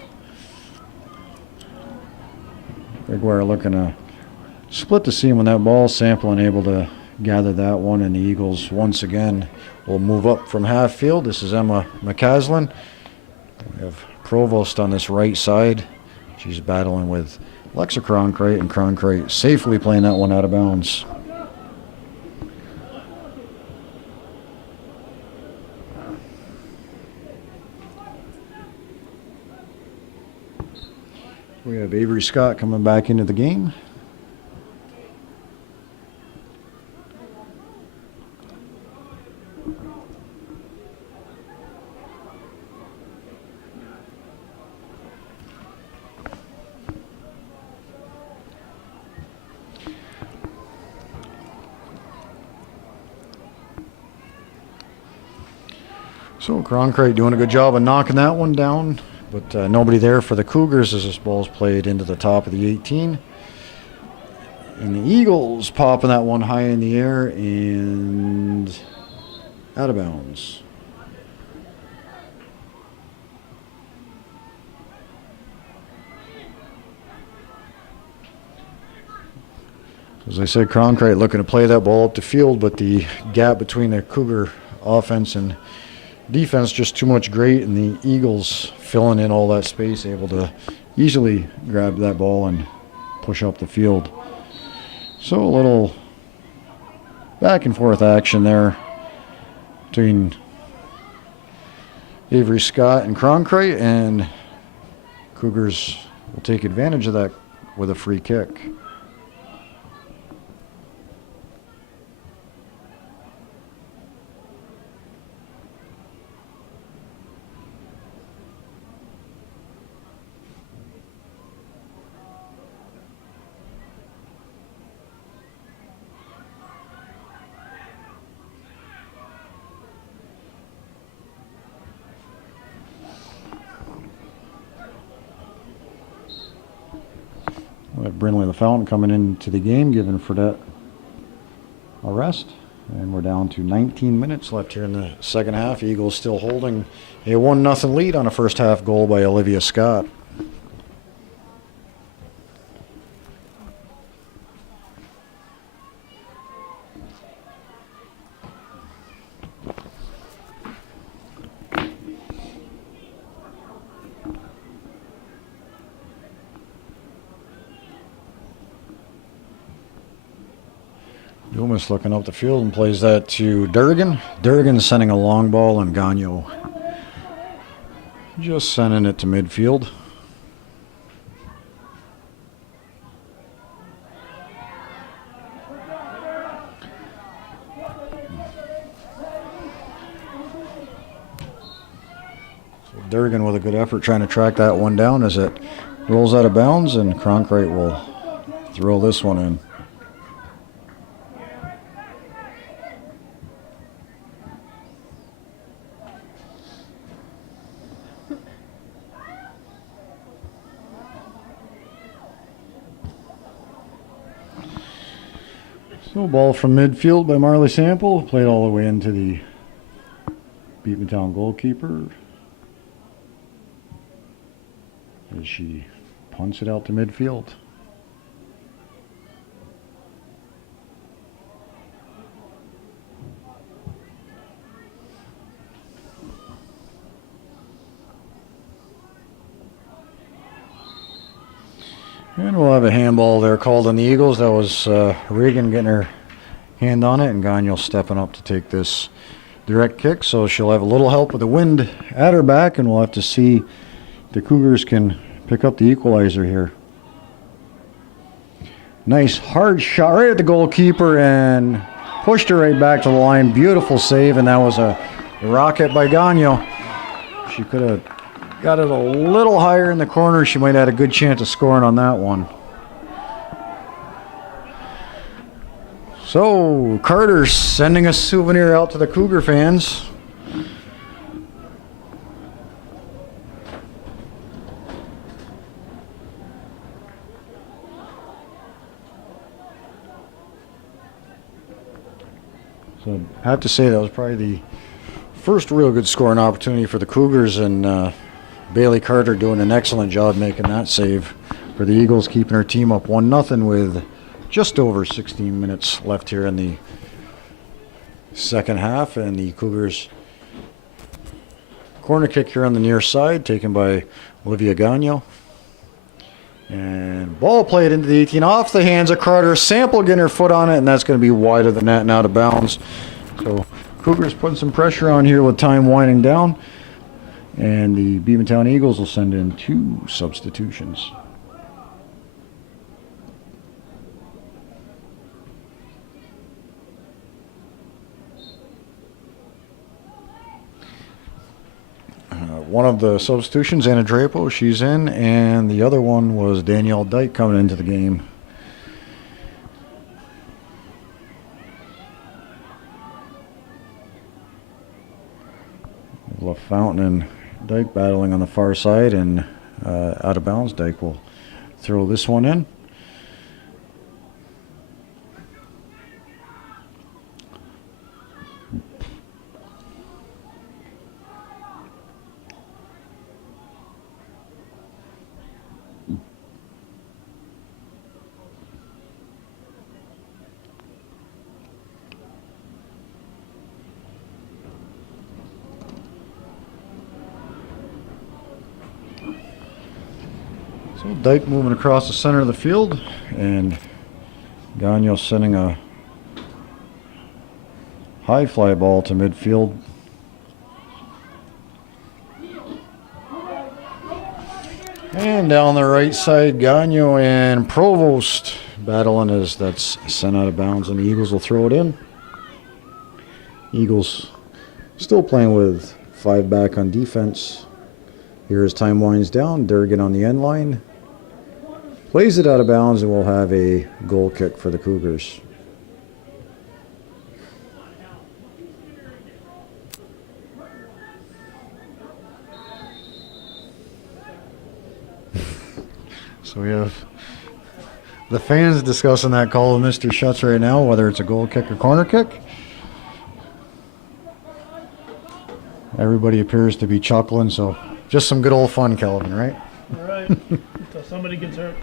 Gregoire looking to split the seam on that ball. Champlain able to gather that one, and the Eagles once again will move up from half field. This is Emma McCaslin. We have Provost on this right side. She's battling with Alexa Cronkite, and Cronkite safely playing that one out of bounds. We have Avery Scott coming back into the game. So Cronkite doing a good job of knocking that one down. But nobody there for the Cougars as this ball's played into the top of the 18. And the Eagles popping that one high in the air and out of bounds. As I said, Cronkite looking to play that ball up the field, but the gap between the Cougar offense and defense just too much great, and the Eagles filling in all that space, able to easily grab that ball and push up the field. So a little back and forth action there between Avery Scott and Cronkite, and Cougars will take advantage of that with a free kick. We have Brinley the Fountain coming into the game, giving Fredette a rest. And we're down to 19 minutes left here in the second half. Eagles still holding a 1-0 lead on a first half goal by Olivia Scott. Dumas looking up the field and plays that to Durgan. Durgan sending a long ball, and Gagno just sending it to midfield. So Durgan with a good effort trying to track that one down as it rolls out of bounds, and Cronkite will throw this one in. So ball from midfield by Marley Sample, played all the way into the Beekmantown goalkeeper as she punts it out to midfield. And we'll have a handball there called on the Eagles. That was Regan getting her hand on it, and Gagno stepping up to take this direct kick. So she'll have a little help with the wind at her back, and we'll have to see if the Cougars can pick up the equalizer here. Nice hard shot right at the goalkeeper and pushed her right back to the line. Beautiful save, and that was a rocket by Gagno. She could have got it a little higher in the corner. She might have had a good chance of scoring on that one. So Carter's sending a souvenir out to the Cougar fans. So I have to say that was probably the first real good scoring opportunity for the Cougars, and Bailey Carter doing an excellent job making that save for the Eagles, keeping her team up 1-0 with just over 16 minutes left here in the second half. And the Cougars corner kick here on the near side, taken by Olivia Gagno. And ball played into the 18 off the hands of Carter. Sample getting her foot on it, and that's going to be wide of the net and out of bounds. So Cougars putting some pressure on here with time winding down. And the Beekmantown Eagles will send in 2 substitutions. One of the substitutions, Anna Drapo, she's in, and the other one was Danielle Dyke coming into the game. LaFountain and Dyke battling on the far side, and out of bounds. Dyke will throw this one in. So Dyke moving across the center of the field, and Gagno sending a high fly ball to midfield. And down the right side, Gagnon and Provost battling as that's sent out of bounds, and the Eagles will throw it in. Eagles still playing with 5 back on defense. Here as time winds down, Durgan on the end line. Plays it out of bounds, and we'll have a goal kick for the Cougars. So we have the fans discussing that call with Mr. Schutz right now, whether it's a goal kick or corner kick. Everybody appears to be chuckling, so just some good old fun, Kelvin, right? All right. Until somebody gets hurt.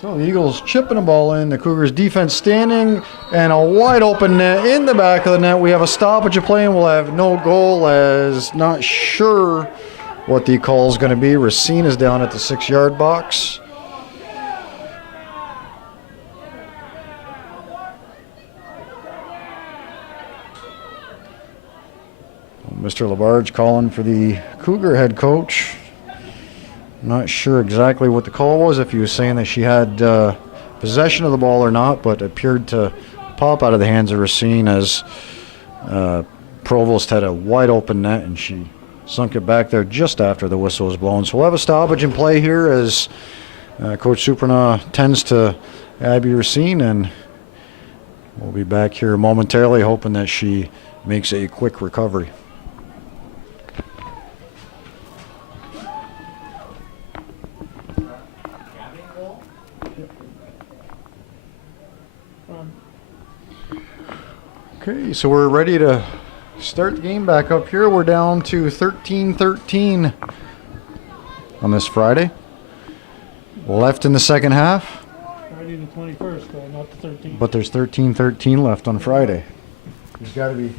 So the Eagles chipping a ball in. The Cougars defense standing, and a wide open net in the back of the net. We have a stoppage of play, and we'll have no goal, as not sure what the call is going to be. Racine is down at the 6-yard box. Mr. Labarge calling for the Cougar head coach. Not sure exactly what the call was, if he was saying that she had possession of the ball or not, but it appeared to pop out of the hands of Racine as Provost had a wide open net, and she sunk it back there just after the whistle was blown. So we'll have a stoppage in play here as Coach Supernaw tends to Abby Racine, and we'll be back here momentarily, hoping that she makes a quick recovery. Okay, so we're ready to start the game back up here. We're down to 13-13 on this Friday. Left in the second half. Friday the 21st, though, not the 13th. But there's 13-13 left on Friday. There's got to be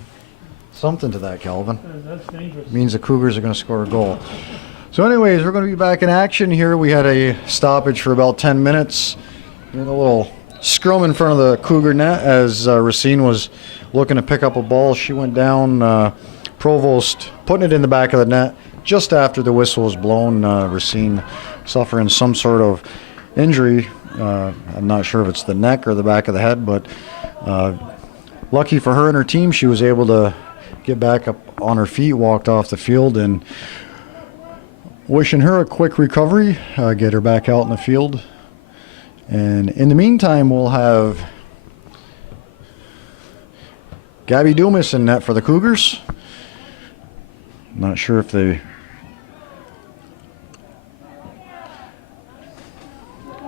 something to that, Calvin. That's dangerous. It means the Cougars are going to score a goal. So anyways, we're going to be back in action here. We had a stoppage for about 10 minutes. We had a little scrum in front of the Cougar net as Racine was looking to pick up a ball. She went down. Provost putting it in the back of the net just after the whistle was blown. Racine suffering some sort of injury. I'm not sure if it's the neck or the back of the head, but lucky for her and her team, she was able to get back up on her feet, walked off the field, and wishing her a quick recovery, get her back out in the field. And in the meantime, we'll have Gabby Dumas in net for the Cougars. Not sure if they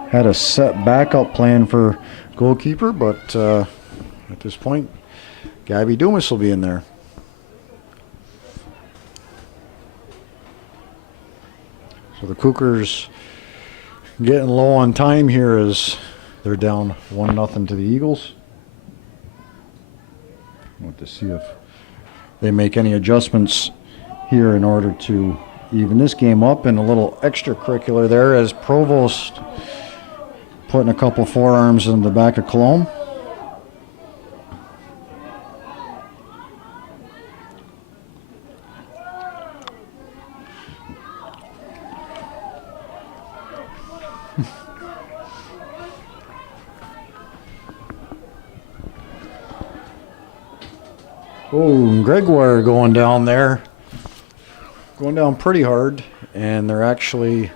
had a set backup plan for goalkeeper, but at this point, Gabby Dumas will be in there. So the Cougars getting low on time here as they're down 1-0 to the Eagles. I want to see if they make any adjustments here in order to even this game up. And a little extracurricular there as Provost putting a couple forearms in the back of Cologne. Oh, Gregoire going down there. Going down pretty hard, and they're actually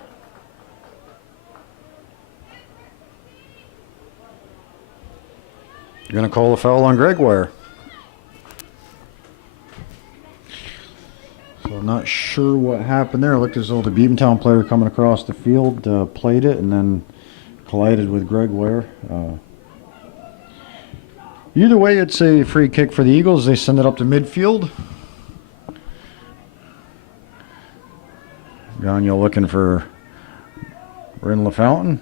going to call a foul on Gregoire. So I'm not sure what happened there. It looked as though the Beekmantown player coming across the field played it and then collided with Gregoire. Either way, it's a free kick for the Eagles. They send it up to midfield. Gagnon looking for Bryn LaFountain.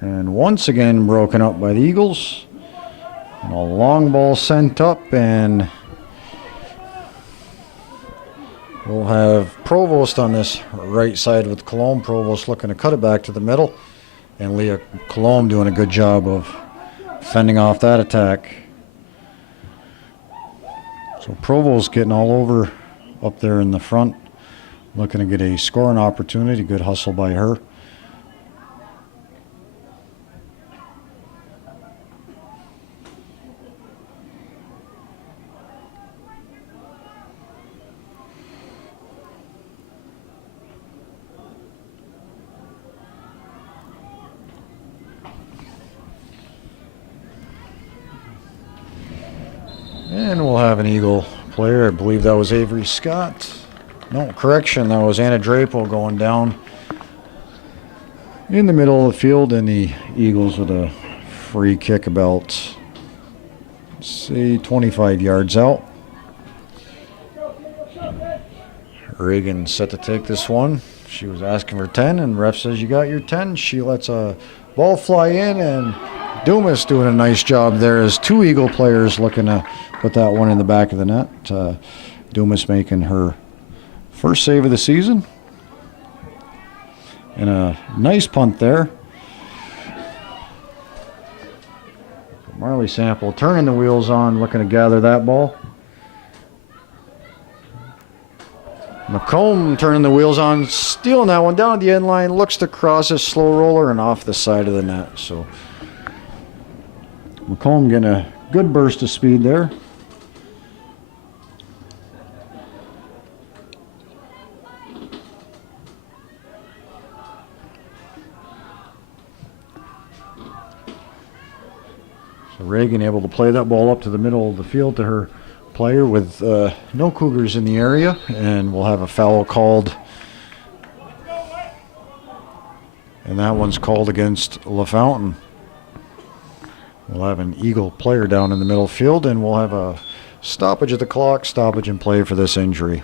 And once again broken up by the Eagles. And a long ball sent up, and We'll have Provost on this right side with Colomb. Provost looking to cut it back to the middle. And Leah Colomb doing a good job of fending off that attack. So Provost getting all over up there in the front. Looking to get a scoring opportunity. Good hustle by her. And we'll have an Eagle player. I believe that was Avery Scott. No, correction, that was Anna Drapo going down in the middle of the field, and the Eagles with a free kick about, say, 25 yards out. Reagan set to take this one. She was asking for 10, and ref says you got your 10. She lets a ball fly in, and Dumas doing a nice job there as two Eagle players looking to put that one in the back of the net. Dumas making her first save of the season. And a nice punt there. Marley Sample turning the wheels on, looking to gather that ball. McComb turning the wheels on, stealing that one down at the end line, looks to cross his slow roller and off the side of the net. So McComb getting a good burst of speed there. So Reagan able to play that ball up to the middle of the field to her player with no Cougars in the area, and we'll have a foul called. And that one's called against LaFountain. We'll have an Eagle player down in the middle field, and we'll have a stoppage of the clock, stoppage in play for this injury.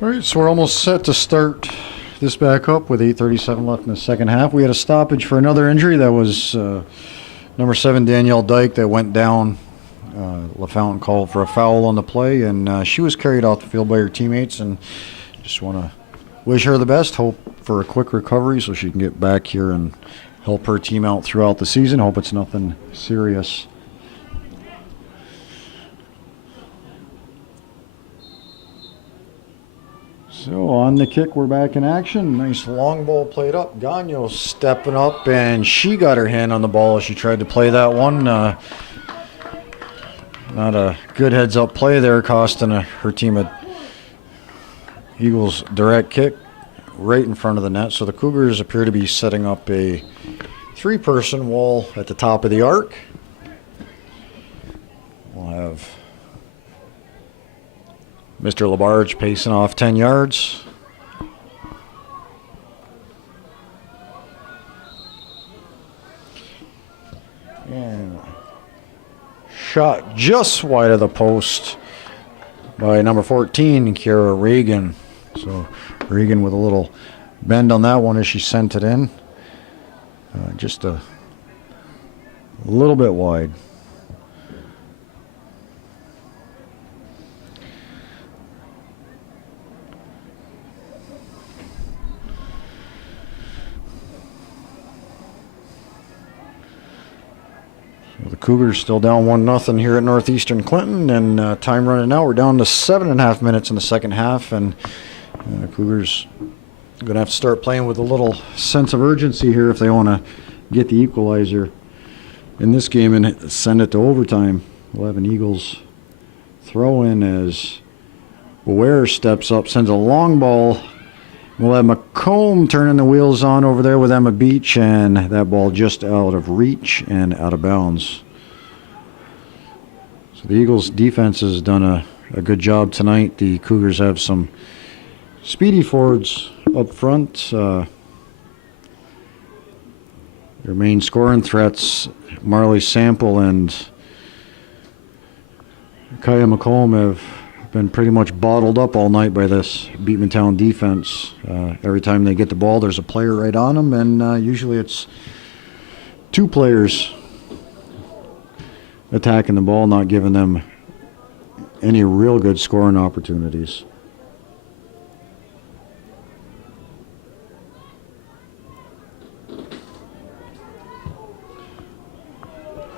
All right, so we're almost set to start this back up with 8:37 left in the second half. We had a stoppage for another injury. That was number 7, Danielle Dyke, that went down. LaFountain called for a foul on the play, and she was carried off the field by her teammates, and just want to wish her the best. Hope for a quick recovery so she can get back here and help her team out throughout the season. Hope it's nothing serious. So on the kick, we're back in action. Nice long ball played up. Gagno stepping up, and she got her hand on the ball as she tried to play that one. Not a good heads-up play there, costing her team a Eagles direct kick right in front of the net. So the Cougars appear to be setting up a 3-person wall at the top of the arc. We'll have Mr. Labarge pacing off 10 yards. And shot just wide of the post by number 14, Kiara Reagan. So Reagan with a little bend on that one as she sent it in. Just a little bit wide. The Cougars still down 1-0 here at Northeastern Clinton, and time running out. We're down to 7.5 minutes in the second half, and Cougars going to have to start playing with a little sense of urgency here if they want to get the equalizer in this game and send it to overtime. We'll have an Eagles throw in as Ware steps up, sends a long ball. We'll have McComb turning the wheels on over there with Emma Beach, and that ball just out of reach and out of bounds. So the Eagles' defense has done a good job tonight. The Cougars have some speedy forwards up front. Their main scoring threats, Marley Sample and Kaya McComb, have been pretty much bottled up all night by this Beekmantown defense. Every time they get the ball, there's a player right on them, and usually it's 2 players attacking the ball, not giving them any real good scoring opportunities.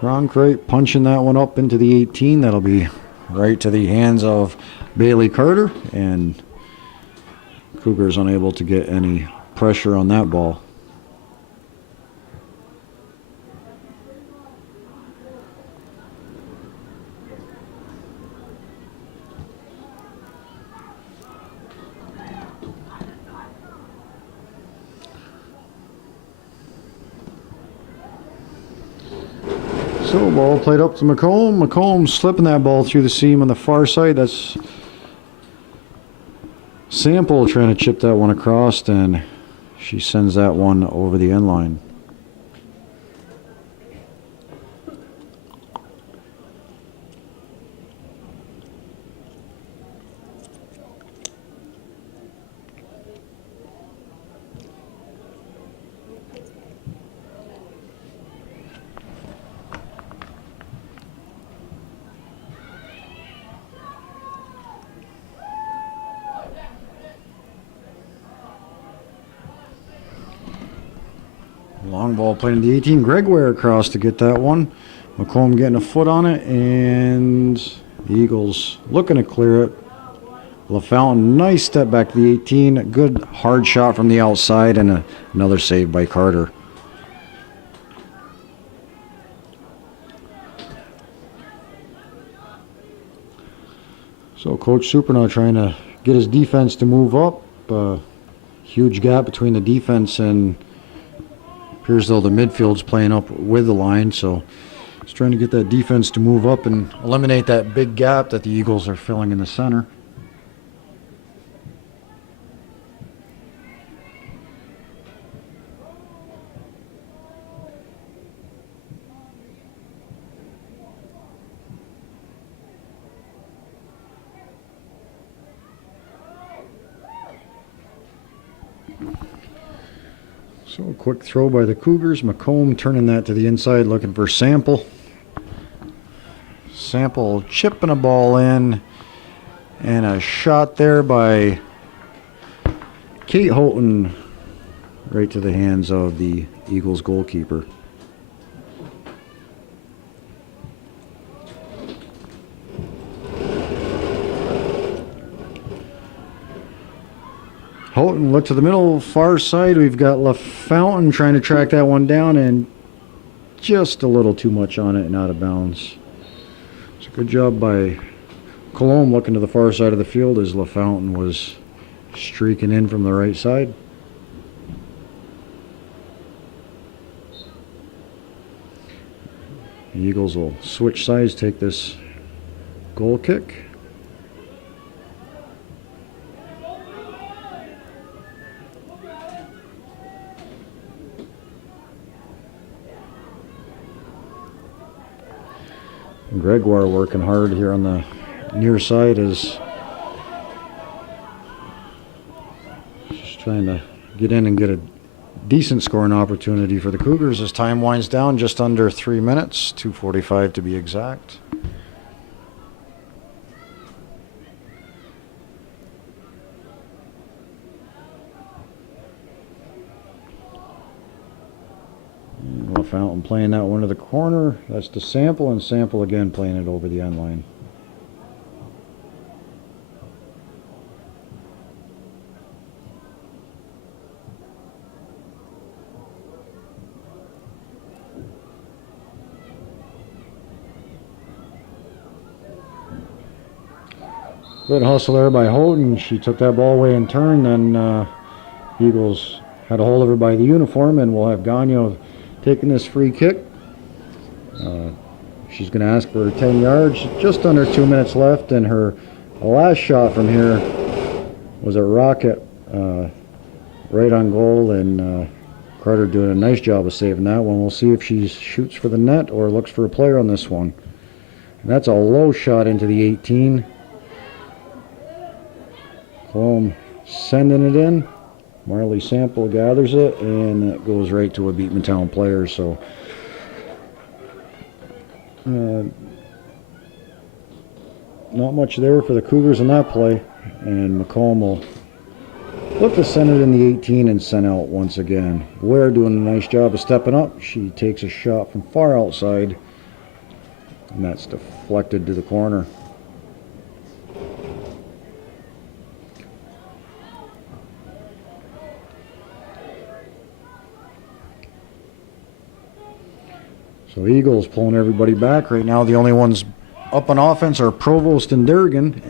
Cronkite punching that one up into the 18. That'll be right to the hands of Bailey Carter, and Cougars unable to get any pressure on that ball. So ball played up to McComb. McComb slipping that ball through the seam on the far side. That's Sample trying to chip that one across, and she sends that one over the end line. Long ball played in the 18. Gregoire across to get that one. McComb getting a foot on it, and the Eagles looking to clear it. LaFountain, nice step back to the 18. A good hard shot from the outside, and another save by Carter. So Coach Super now trying to get his defense to move up. Huge gap between the defense and appears though the midfield's playing up with the line, so he's trying to get that defense to move up and eliminate that big gap that the Eagles are filling in the center. So a quick throw by the Cougars. McComb turning that to the inside, looking for Sample. Sample chipping a ball in, and a shot there by Kate Houghton right to the hands of the Eagles goalkeeper. Houghton look to the middle, far side. We've got LaFountain trying to track that one down, and just a little too much on it and out of bounds. It's a good job by Cologne looking to the far side of the field as LaFountain was streaking in from the right side. The Eagles will switch sides, take this goal kick. Gregoire working hard here on the near side is just trying to get in and get a decent scoring opportunity for the Cougars as time winds down, just under 3 minutes, 2:45 to be exact. Fountain playing that one to the corner. That's to Sample, and Sample again playing it over the end line. Good hustle there by Houghton. She took that ball away and turned, and Eagles had a hold of her by the uniform, and we'll have Gagnon taking this free kick. She's going to ask for 10 yards. Just under 2 minutes left, and her last shot from here was a rocket right on goal, and Carter doing a nice job of saving that one. We'll see if she shoots for the net or looks for a player on this one. And that's a low shot into the 18. Cologne sending it in. Marley Sample gathers it, and it goes right to a Beekmantown player. So Not much there for the Cougars in that play, and Macomb will look to send it in the 18 and send out once again. Blair doing a nice job of stepping up. She takes a shot from far outside, and that's deflected to the corner. So Eagles pulling everybody back. Right now the only ones up on offense are Provost and Durgan.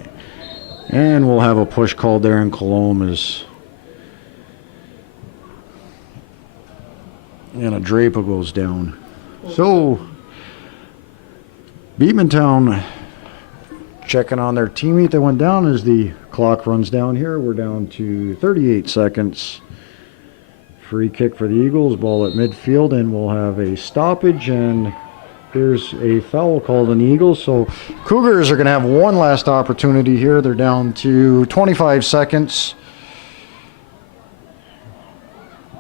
And we'll have a push called there in Cologne as and a Draper goes down. So Beekmantown checking on their teammate that went down as the clock runs down here. We're down to 38 seconds. Free kick for the Eagles, ball at midfield, and we'll have a stoppage, and there's a foul called on the Eagles. So Cougars are going to have one last opportunity here. They're down to 25 seconds.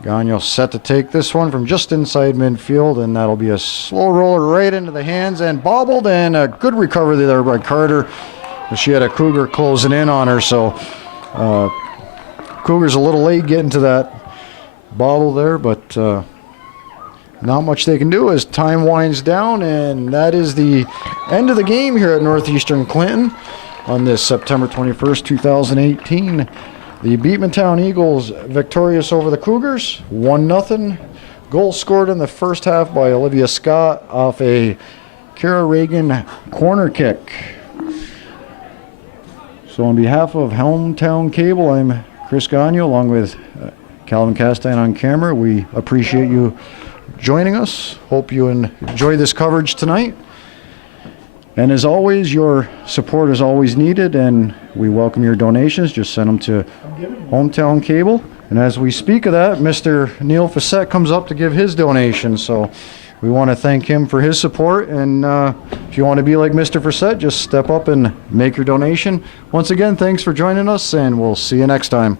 Gagnon set to take this one from just inside midfield, and that'll be a slow roller right into the hands and bobbled, and a good recovery there by Carter. She had a Cougar closing in on her, so Cougars a little late getting to that bobble there, but not much they can do as time winds down, and that is the end of the game here at Northeastern Clinton on this September 21st, 2018. The Beekmantown Eagles victorious over the Cougars, 1-0. Goal scored in the first half by Olivia Scott off a Kara Reagan corner kick. So on behalf of Hometown Cable, I'm Chris Gagnon along with Calvin Castine on camera. We appreciate you joining us. Hope you enjoy this coverage tonight. And as always, your support is always needed, and we welcome your donations. Just send them to Hometown Cable. And as we speak of that, Mr. Neil Facette comes up to give his donation. So we want to thank him for his support. And if you want to be like Mr. Facette, just step up and make your donation. Once again, thanks for joining us, and we'll see you next time.